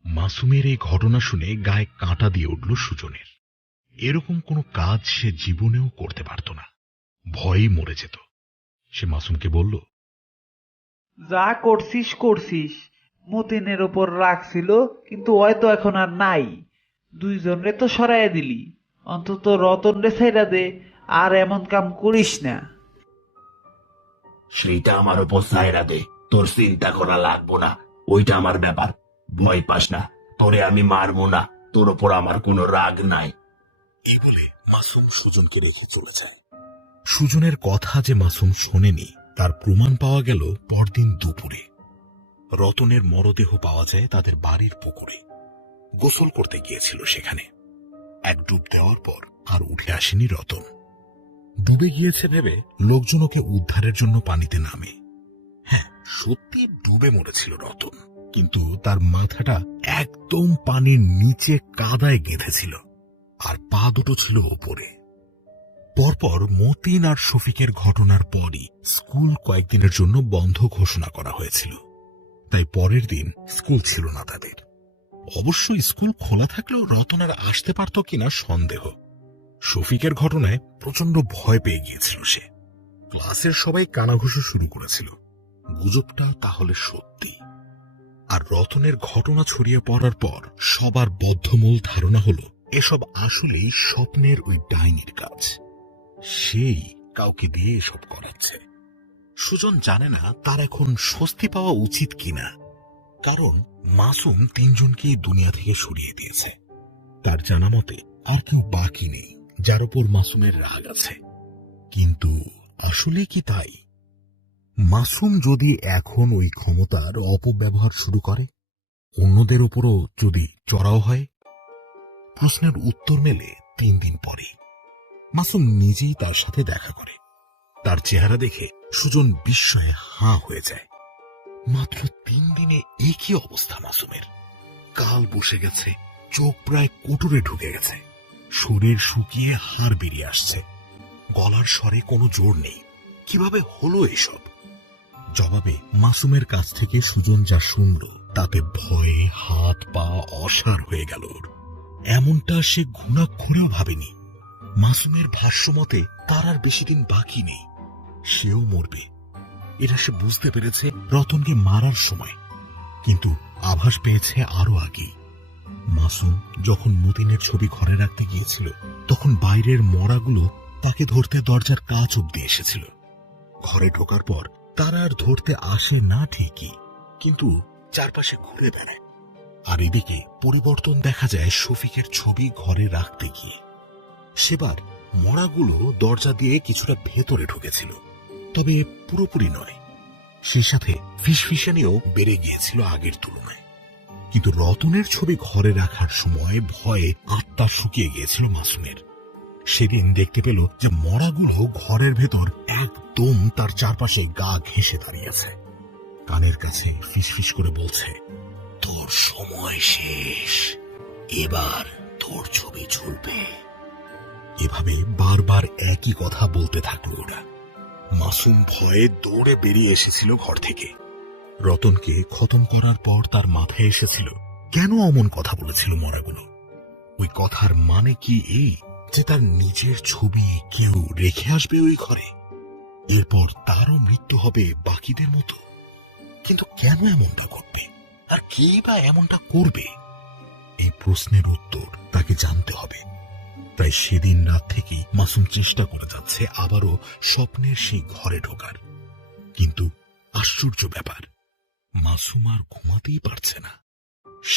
মাসুমের এই ঘটনা শুনে গায়ে কাঁটা দিয়ে উঠল সুজনের। এরকম কোনো কাজ সে জীবনেও করতে পারত না, ভয়েই মরে যেত। সে মাসুমকে বলল, যা করছিস করছিস, মতিনের ওপর রাখছিল, কিন্তু হয়তো এখন আর নাই। 2 জনরে তো সরাইয়া দিলি, অন্তত রতন রে ছাইরা দে, আর এমন কাম করিস না। সেইটা আমার উপর সায়রা দে, তোর চিন্তা করা লাগবো না, ওইটা আমার ব্যাপার। ভয় পাস না, তোরে আমি মারবো না, তোর ওপর আমার কোনো রাগ নাই। এই বলে মাসুম সুজনকে রেখে চলে যায়। সুজনের কথা যে মাসুম শোনেনি তার প্রমাণ পাওয়া গেল পরদিন দুপুরে। রতনের মরদেহ পাওয়া যায় তাদের বাড়ির পুকুরে। গোসল করতে গিয়েছিল সেখানে। এক ডুব দেওয়ার পর আর উঠে আসেনি রতন। ডুবে গিয়েছে ভেবে লোকজন ওকে উদ্ধারের জন্য পানিতে নামে। হ্যাঁ, সত্যি ডুবে মরেছিল রতন, কিন্তু তার মাথাটা একদম পানির নিচে কাদায় গেঁথেছিল আর পা দুটো ছিল ওপরে। পরপর মতিন আর শফিকের ঘটনার পরই স্কুল কয়েকদিনের জন্য বন্ধ ঘোষণা করা হয়েছিল, তাই পরের দিন স্কুল ছিল না তাদের। অবশ্য স্কুল খোলা থাকলেও রতন আর আসতে পারত কিনা সন্দেহ। শফিকের ঘটনায় প্রচন্ড ভয় পেয়ে গিয়েছিল সে। ক্লাসের সবাই কানাঘুষো শুরু করেছিল গুজবটা তাহলে সত্যি। আর রতনের ঘটনা ছড়িয়ে পড়ার পর সবার বদ্ধমূল ধারণা হলো এসব আসলেই স্বপ্নের ওই ডাইনির কাজ। সেই কাউকে দিয়ে এসব করাচ্ছে। সুজন জানে না তার এখন স্বস্তি পাওয়া উচিত কিনা, কারণ মাসুম তিনজনকেই দুনিয়া থেকে সরিয়ে দিয়েছে। তার জানা মতে আর কেউ বাকি নেই যার উপর মাসুমের রাগ আছে। কিন্তু আসলে কি তাই? মাসুম যদি এখন ওই ক্ষমতার অপব্যবহার শুরু করে, অন্যদের উপরও যদি চড়াও হয়? প্রশ্নের উত্তর মেলে 3 দিন পরে। মাসুম নিজেই তার সাথে দেখা করে। তার চেহারা দেখে সুজন বিস্ময়ে হাঁ হয়ে যায়। মাত্র 3 দিনে একই অবস্থা মাসুমের। কাল বসে গেছে, চোখ প্রায় কোটরে ঢুকে গেছে, শরীর শুকিয়ে হাড় বেরিয়ে আসছে, গলার স্বরে কোনো জোর নেই। কিভাবে হলো এসব? জবাবে মাসুমের কাছ থেকে সুজন যা শুনল তাতে ভয়ে হাত পা অসাড় হয়ে গেল ওর। এমনটা সে ঘুণাক্ষরেও ভাবেনি। মাসুমের ভাষ্য মতে তার আর বেশি দিন বাকি নেই, সেও মরবে। এটা সে বুঝতে পেরেছে রতনকে মারার সময়, কিন্তু আভাস পেয়েছে আরো আগে। মাসুম যখন মতিনের ছবি ঘরে রাখতে গিয়েছিল তখন বাইরের মরাগুলো তাকে ধরতে দরজার কাছ অব্দি এসেছিল। ঘরে ঢোকার পর তারা আর ধরতে আসে না ঠিকই, কিন্তু চারপাশে ঘুরে বেড়ায়। আর এদিকে পরিবর্তন দেখা যায় শফিকের ছবি ঘরে রাখতে গিয়ে। সেবার মরাগুলো দরজা দিয়ে কিছুটা ভেতরে ঢুকেছিল, তবে পুরোপুরি নয়। সেই সাথে ফিসফিসানিও বেড়ে গিয়েছিল আগের তুলনায়। কিন্তু রতনের ছবি ঘরে রাখার সময় ভয়ে আত্মা শুকিয়ে গিয়েছিল মাসুমের। সেদিন দেখতে পেল যে মরাগুলো ঘরের ভেতর একদম তার চারপাশে গা ঘেঁষে দাঁড়িয়েছে। কানের কাছে ফিসফিস করে বলছে, তোর সময় শেষ, এবার তোর ছবি ঝুলবে। এভাবে বারবার একই কথা বলতে থাকলো ওরা। মাসুম ভয়ে দৌড়ে বেরিয়ে এসেছিল ঘর থেকে। রতনকে খতম করার পর তার মাথায় এসেছিল কেন অমন কথা বলেছিল মরাগুলো। ওই কথার মানে কি এই যে তার নিজের ছবি কেউ রেখে আসবে ওই ঘরে, এরপর তারও মৃত্যু হবে বাকিদের মতো? কিন্তু কেন এমনটা করবে, আর কে বা এমনটা করবে? এই প্রশ্নের উত্তর তাকে জানতে হবে। তাই সেদিন রাত থেকেই মাসুম চেষ্টা করে যাচ্ছে আবারও স্বপ্নের সেই ঘরে ঢোকার। কিন্তু আশ্চর্য ব্যাপার, মাসুম আর ঘুমাতেই পারছে না।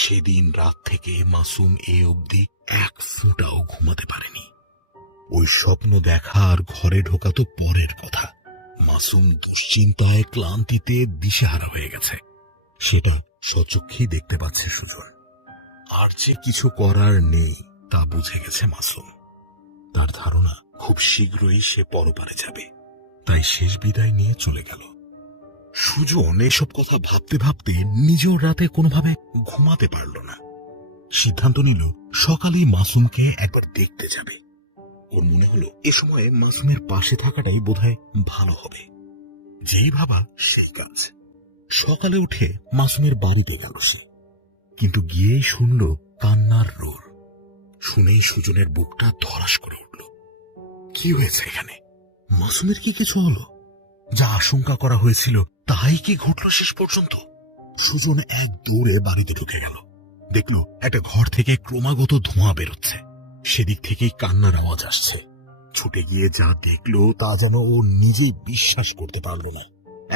সেদিন রাত থেকে মাসুম এ অবধি 1 ফোঁটাও ঘুমাতে পারেনি। ওই স্বপ্ন দেখা আর ঘরে ঢোকা তো পরের কথা। মাসুম দুশ্চিন্তায় ক্লান্তিতে দিশেহারা হয়ে গেছে। সেটা স্বচক্ষেই দেখতে পাচ্ছে সুজন। আর যে কিছু করার নেই তা বুঝে গেছে মাসুম। তার ধারণা খুব শীঘ্রই সে পরপারে যাবে, তাই শেষ বিদায় নিয়ে চলে গেল। সুজন এসব কথা ভাবতে ভাবতে নিজেও রাতে কোনোভাবে ঘুমাতে পারল না। সিদ্ধান্ত নিল সকালেই মাসুমকে একবার দেখতে যাবে। ওর মনে হলো এ সময়ে মাসুমের পাশে থাকাটাই বোধহয় ভালো হবে। যেই ভাবা সেই কাজ। সকালে উঠে মাসুমের বাড়িতে গেল সে, কিন্তু গিয়েই শুনল কান্নার রোর। শুনেই সুজনের বুকটা ধড়াস করে উঠল। কি হয়েছে এখানে? মাসুমের কি কিছু হলো? যা আশঙ্কা করা হয়েছিল তাই কি ঘটল শেষ পর্যন্ত? সুজন এক দৌড়ে বাড়িতে ঢুকে গেল। দেখল একটা ঘর থেকে ক্রমাগত ধোঁয়া বেরোচ্ছে। সেদিক থেকেই কান্নার আওয়াজ আসছে। ছুটে গিয়ে যা দেখলো তা যেন ও নিজেই বিশ্বাস করতে পারল না।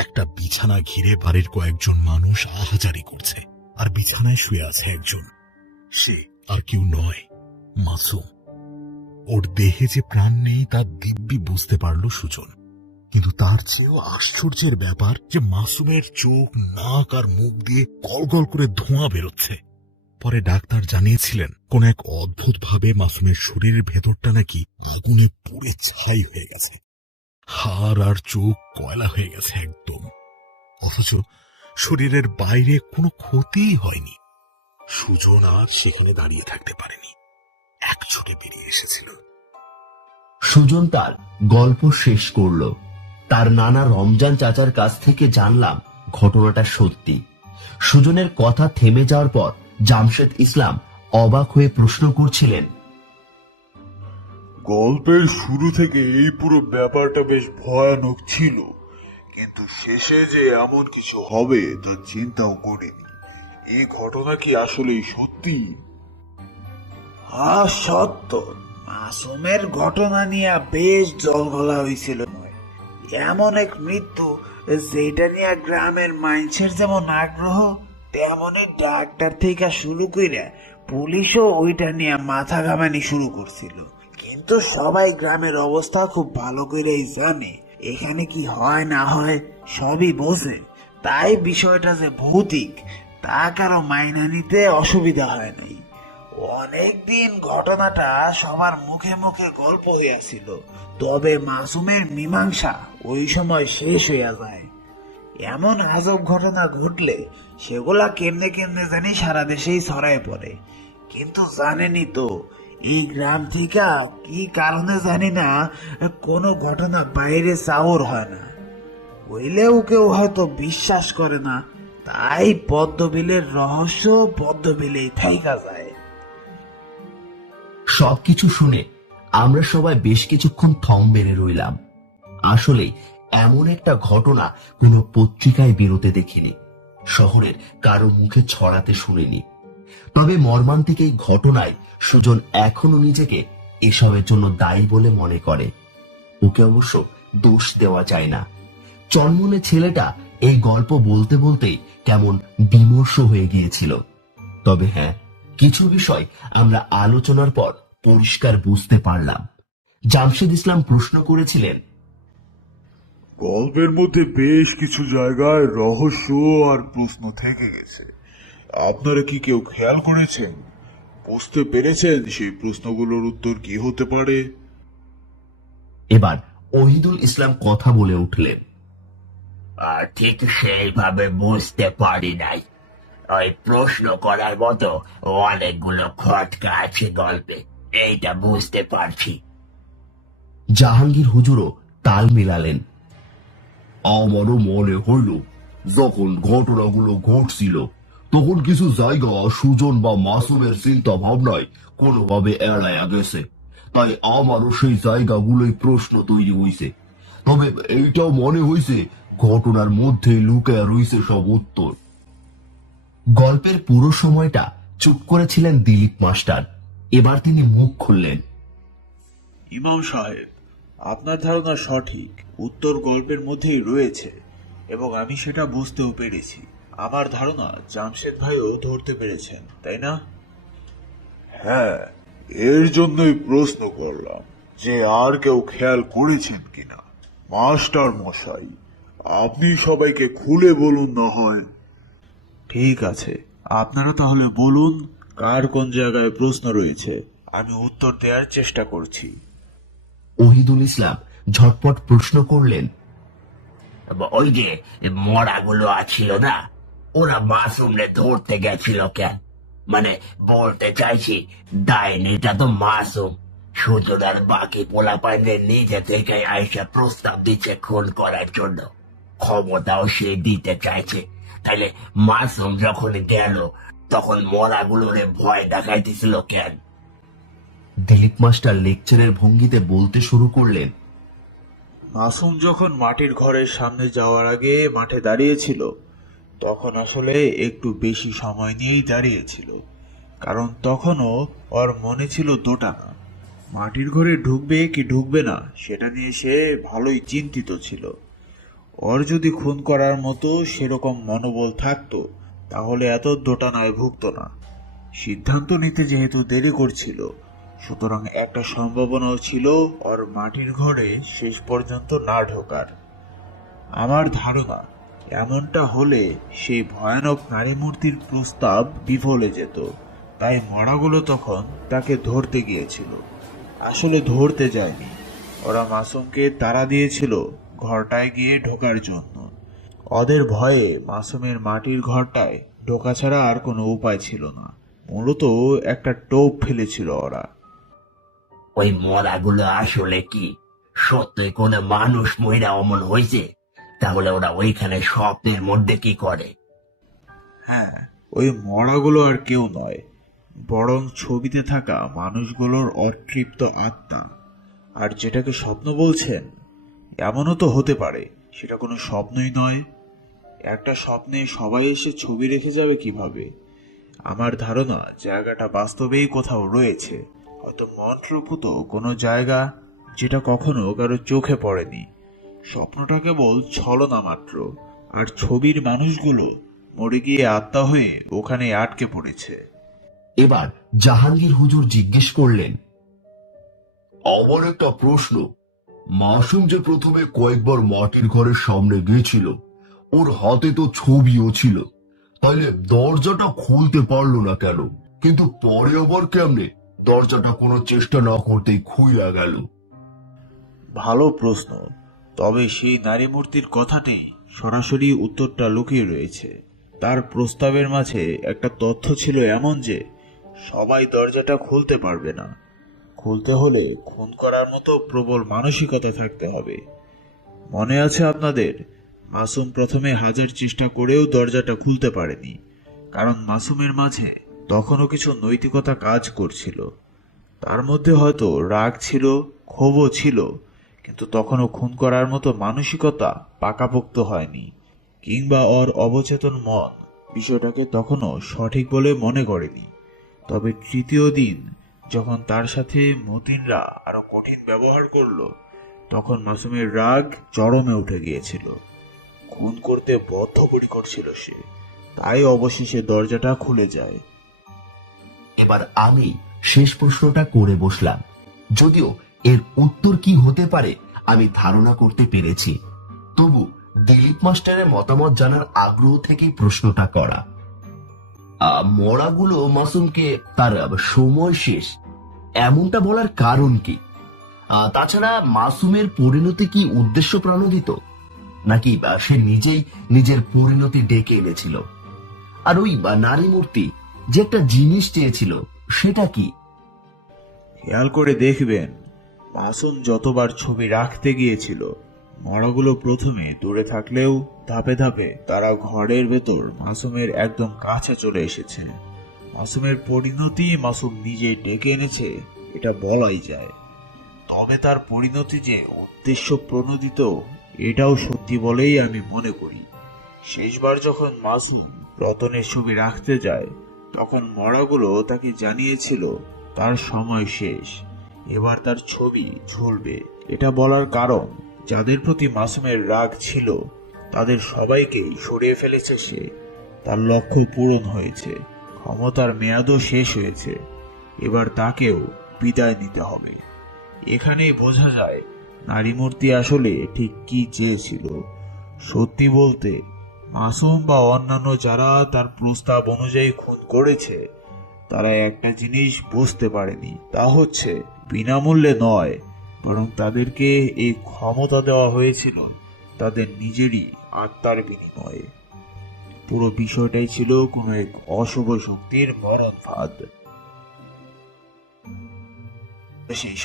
একটা বিছানা ঘিরে বাড়ির কয়েকজন মানুষ আহাজারি করছে, আর বিছানায় শুয়ে আছে একজন। সে আর কেউ নয়, মাসুম। ওর দেহে যে প্রাণ নেই তা দিব্যি বুঝতে পারল সুজন। কিন্তু তার চেয়েও আশ্চর্যের ব্যাপার যে মাসুমের চোখ, নাক আর মুখ দিয়ে গলগল করে ধোঁয়া বেরোচ্ছে। পরে ডাক্তার জানিয়েছিলেন কোন এক অদ্ভুত ভাবে মাসুমের শরীরের ভেতরটা নাকি আগুনে পুড়ে ছাই হয়ে গেছে। হাড় আর চোখ কয়লা হয়ে গেছে একদম। অথচ শরীরের বাইরে কোনো ক্ষতিই হয়নি। সুজন আর সেখানে দাঁড়িয়ে থাকতে পারেনি, এক ছুটে বেরিয়ে এসেছিল। সুজন তার গল্প শেষ করলো। তার নানা রমজান চাচার কাছ থেকে জানলাম ঘটনাটা সত্যি। সুজনের কথা থেমে যাওয়ার পর জামশেদ ইসলাম অবাক হয়ে প্রশ্ন করছিলেন, গল্পের শুরু থেকে এই পুরো ব্যাপারটা বেশ ভয়ানক ছিল, কিন্তু শেষে যে এমন কিছু হবে তা চিন্তাও করিনি। এই ঘটনা কি আসলেই সত্যি? হ্যাঁ সত্য, মাসুমের ঘটনা নিয়ে বেশ জলঘোলা হয়েছিল। এমন এক মৃত্যু যেটা নিয়ে গ্রামের মানুষের যেমন আগ্রহ, তেমনই ডাক্তার থেকে শুরু করে পুলিশও ওইটা নিয়ে মাথা ঘামানি শুরু করছিল। কিন্তু সবাই গ্রামের অবস্থা খুব ভালো করেই জানে, এখানে কি হয় না হয় সবই বোঝে। তাই বিষয়টা যে ভৌতিক তা কারো মাইনা নিতে অসুবিধা হয় নাই। অনেকদিন ঘটনাটা সবার মুখে মুখে গল্প হইয়াছিল, তবে মাসুমের মীমাংসা ওই সময় শেষ হইয়া যায়। এমন আজব ঘটনা ঘটলে সেগুলা কেমনে কেমনে জানি সারা দেশেই ছড়ায় পড়ে। কিন্তু জানেনই তো, এই গ্রাম থেকে কি কারণে জানি না কোনো ঘটনা বাইরে চাওর হয় না, হইলেও কেউ হয়তো বিশ্বাস করে না। তাই পদ্মবিলের রহস্য পদ্মবিলেই থাইকা যায়। সবকিছু শুনে আমরা সবাই বেশ কিছুক্ষণ থম মেরে রইলাম। আসলে এমন একটা ঘটনা কোনো পত্রিকায় বেরোতে দেখিনি, শহরের কারো মুখে ছড়াতে শুনিনি। তবে মর্মান্তিক এই ঘটনায় সুজন এখনো নিজেকে এসবের জন্য দায়ী বলে মনে করে। ওকে অবশ্য দোষ দেওয়া যায় না। চনমনে ছেলেটা এই গল্প বলতে বলতেই কেমন বিমর্ষ হয়ে গিয়েছিল। তবে হ্যাঁ, কিছু বিষয় আমরা আলোচনার পর পরিষ্কার বুঝতে পারলাম। জামশেদ ইসলাম প্রশ্ন করেছিলেন, গল্পের মধ্যে বেশ কিছু জায়গায় রহস্য আর প্রশ্ন থেকে গেছে। আপনারা কি কেউ খেয়াল করেছেন, বুঝতে পেরেছেন সেই প্রশ্নগুলোর উত্তর কি হতে পারে? এবার ওহিদুল ইসলাম কথা বলে উঠলেন, ঠিক সেইভাবে বুঝতে পারি নাই। ওই প্রশ্ন করার মতো অনেকগুলো খটকা আছে গল্পে, এইটা বুঝতে পারছি। জাহাঙ্গীর হুজুরও তাল মিলালেন, আমারও মনে হইল যখন ঘটনাগুলো ঘটছিল তখন কিছু জায়গা সুজন বা মাসুমের চিন্তা ভাবনায় কোনোভাবে এড়াইয়া গেছে, তাই আমারও সেই জায়গাগুলোই প্রশ্ন তৈরি হইছে। তবে এইটাও মনে হইছে ঘটনার মধ্যে লুকায়া রইছে সব উত্তর। গল্পের পুরো সময়টা চুপ করেছিলেন দিলীপ মাস্টার। এবার তিনি মুখ খুললেন, ইমাম সাহেব, আপনার ধারণা সঠিক, উত্তর গল্পের মধ্যেই রয়েছে এবং আমি সেটা বুঝতেও পেরেছি। আমার ধারণা জামশেদ ভাইও ধরতে পেরেছেন, তাই না? হ্যাঁ, এর জন্যই প্রশ্ন করলাম যে আর কেউ খেয়াল করেছেন কিনা। মাস্টার মশাই, আপনি সবাইকে খুলে বলুন না হয়। ঠিক আছে, আপনারা তাহলে বলুন কার কোন জায়গায় প্রশ্ন রয়েছে, আমি উত্তর দেওয়ার চেষ্টা করছি। ওহিদুল ইসলাম ঝটপট প্রশ্ন করলেন, ওই যে মরাগুলো আছিল না, ওরা মাসুমরে ধরতে গেছিল কেন? মানে বলতে চাইছি, ডাইনিটা তো মাসুম। সুজন আর বাকি পোলাপাইনের নিজে থেকে আইসা প্রস্তাব দিচ্ছে খুন করার জন্য, ক্ষমতাও সে দিতে চাইছে। তাইলে মাসুম যখন গেল তখন মরাগুলোরে ভয় দেখাইতেছিল কেন? দিলীপ মাস্টার লেকচারের ভঙ্গিতে বলতে শুরু করলেন, মাসুম যখন মাটির ঘরের সামনে যাওয়ার আগে মাঠে দাঁড়িয়েছিল তখন আসলে একটু বেশি সময় নিয়েই দাঁড়িয়েছিল, কারণ তখনও ওর মনে ছিল দোটানা। মাটির ঘরে ঢুকবে কি ঢুকবে না সেটা নিয়ে সে ভালোই চিন্তিত ছিল। ওর যদি খুন করার মতো সেরকম মনোবল থাকতো তাহলে এত দোটানায় ভুগত না। সিদ্ধান্ত নিতে যেহেতু দেরি করছিল, সুতরাং একটা সম্ভাবনাও ছিল ওর মাটির ঘরে শেষ পর্যন্ত না ঢোকার। আমার ধারণা এমনটা হলে সেই ভয়ানক নারী মূর্তির প্রস্তাব বিফলে যেত, তাই মরাগুলো তখন তাকে ধরতে গিয়েছিল। আসলে ধরতে যায়নি, ওরা মাসুমকে তাড়া দিয়েছিল ঘরটায় গিয়ে ঢোকার জন্য। ওদের ভয়ে মাসুমের মাটির ঘরটায় ঢোকা ছাড়া আর কোনো উপায় ছিল না। মূলত একটা টোপ ফেলেছিল ওরা। ওই মরাগুলো আসলে কি সত্যি কোনো মানুষ মহিলা অমন হয়েছে? তাহলে ওরা ওইখানে স্বপ্নের মধ্যে কি করে? হ্যাঁ, ওই মরাগুলো আর কেউ নয়, বরং ছবিতে থাকা মানুষগুলোর অতৃপ্ত আত্মা। আর যেটাকে স্বপ্ন বলছেন, এমনও তো হতে পারে সেটা কোনো স্বপ্নই নয়। একটা স্বপ্নে সবাই এসে ছবি রেখে যাবে কিভাবে? আমার ধারণা জায়গাটা বাস্তবেই কোথাও রয়েছে, হয়তো মন্ত্রপুত কোনো জায়গা, যেটা কখনো কারো চোখে পড়েনি। স্বপ্নটা কেবল ছলনা মাত্র, আর ছবির মানুষগুলো মরে গিয়ে আত্মা হয়ে ওখানে আটকে পড়েছে। এবার জাহাঙ্গীর হুজুর জিজ্ঞেস করলেন, আমার একটা প্রশ্ন। মাসুম যে প্রথমে কয়েকবার মাটির ঘরের সামনে গিয়েছিল, ওর হাতে তো ছবিও ছিল, তাইলে দরজাটা খুলতে পারলো না কেন? কিন্তু পরে আবার কেমনে দরজাটা কোনো চেষ্টা না করতেই খুইলা গেল? ভালো প্রশ্ন, তবে সেই নারী মূর্তির কথাতেই সরাসরি উত্তরটা লুকিয়ে রয়েছে। তার প্রস্তাবের মাঝে একটা তথ্য ছিল এমন যে সবাই দরজাটা খুলতে পারবে না। খুলতে হলে খুন করার মতো প্রবল মানসিকতা থাকতে হবে। মনে আছে আপনাদের, মাসুম প্রথমে হাজার চেষ্টা করেও দরজাটা খুলতে পারেনি, কারণ মাসুমের মাঝে তখনও কিছু নৈতিকতা কাজ করছিল। তার মধ্যে হয়তো রাগ ছিল, ক্ষোভও ছিল, কিন্তু তখনও খুন করার মতো মানসিকতা পাকাপোক্ত হয়নি, কিংবা ওর অবচেতন মন বিষয়টাকে তখনও সঠিক বলে মনে করেনি। তবে তৃতীয় দিন যখন তার সাথে মতিনরা আরো কঠিন ব্যবহার করলো, তখন মাসুমের রাগ চরমে উঠে গিয়েছিল। খুন করতে বদ্ধপরিকর ছিল সে, তাই অবশেষে দরজাটা খুলে যায়। এবার আমি শেষ প্রশ্নটা করে বসলাম। যদিও এর উত্তর কি হতে পারে আমি ধারণা করতে পেরেছি, তবু দিলীপ মাস্টারের মতামত জানার আগ্রহ থেকেই প্রশ্নটা করা। মরাগুলো মাসুমকে তার সময় শেষ এমনটা বলার কারণ কি? তাছাড়া মাসুমের পরিণতি কি উদ্দেশ্য প্রণোদিত, নাকি সে নিজেই নিজের পরিণতি ডেকে এনেছিল? আর ওই নারী মূর্তি যে একটা জিনিস চেয়েছিল, সেটা কি? খেয়াল করে দেখবেন, মাসুম যতবার ছবি রাখতে গিয়েছিল, মরাগুলো প্রথমে দূরে থাকলেও ধাপে ধাপে তারা ঘরের ভেতর মাসুমের একদম কাছে চলে এসেছে। মাসুমের পরিণতি মাসুম নিজে ডেকে এনেছে, এটা বলাই যায়। তবে তার পরিণতি যে উদ্দেশ্য প্রণোদিত, এটাও সত্যি বলেই আমি মনে করি। শেষবার যখন মাসুম রতনের ছবি রাখতে যায়, তখন মরাগুলো তাকে জানিয়েছিল তার সময় শেষ, এবার তার ছবি ঝুলবে। এটা বলার কারণ, যাদের প্রতি মাসুমের রাগ ছিল তাদের সবাইকেই সরিয়ে ফেলেছে সে। তার লক্ষ্য পূরণ হয়েছে, ক্ষমতার মেয়াদও শেষ হয়েছে, এবার তাকেও বিদায় নিতে হবে। এখানেই বোঝা যায় নারী মূর্তি আসলে ঠিক কি চেয়েছিল। সত্যি বলতে, মাসুম বা অন্যান্য যারা তার প্রস্তাব অনুযায়ী খুন করেছে, তারা একটা জিনিস বুঝতে পারেনি, তা হচ্ছে বিনামূল্যে নয়, বরং তাদেরকে এই ক্ষমতা দেওয়া হয়েছিল তাদের নিজেরই আত্মার বিনিময়ে। পুরো বিষয়টাই ছিল কোনো এক অশুভ শক্তির মরণ ফাঁদ। সেই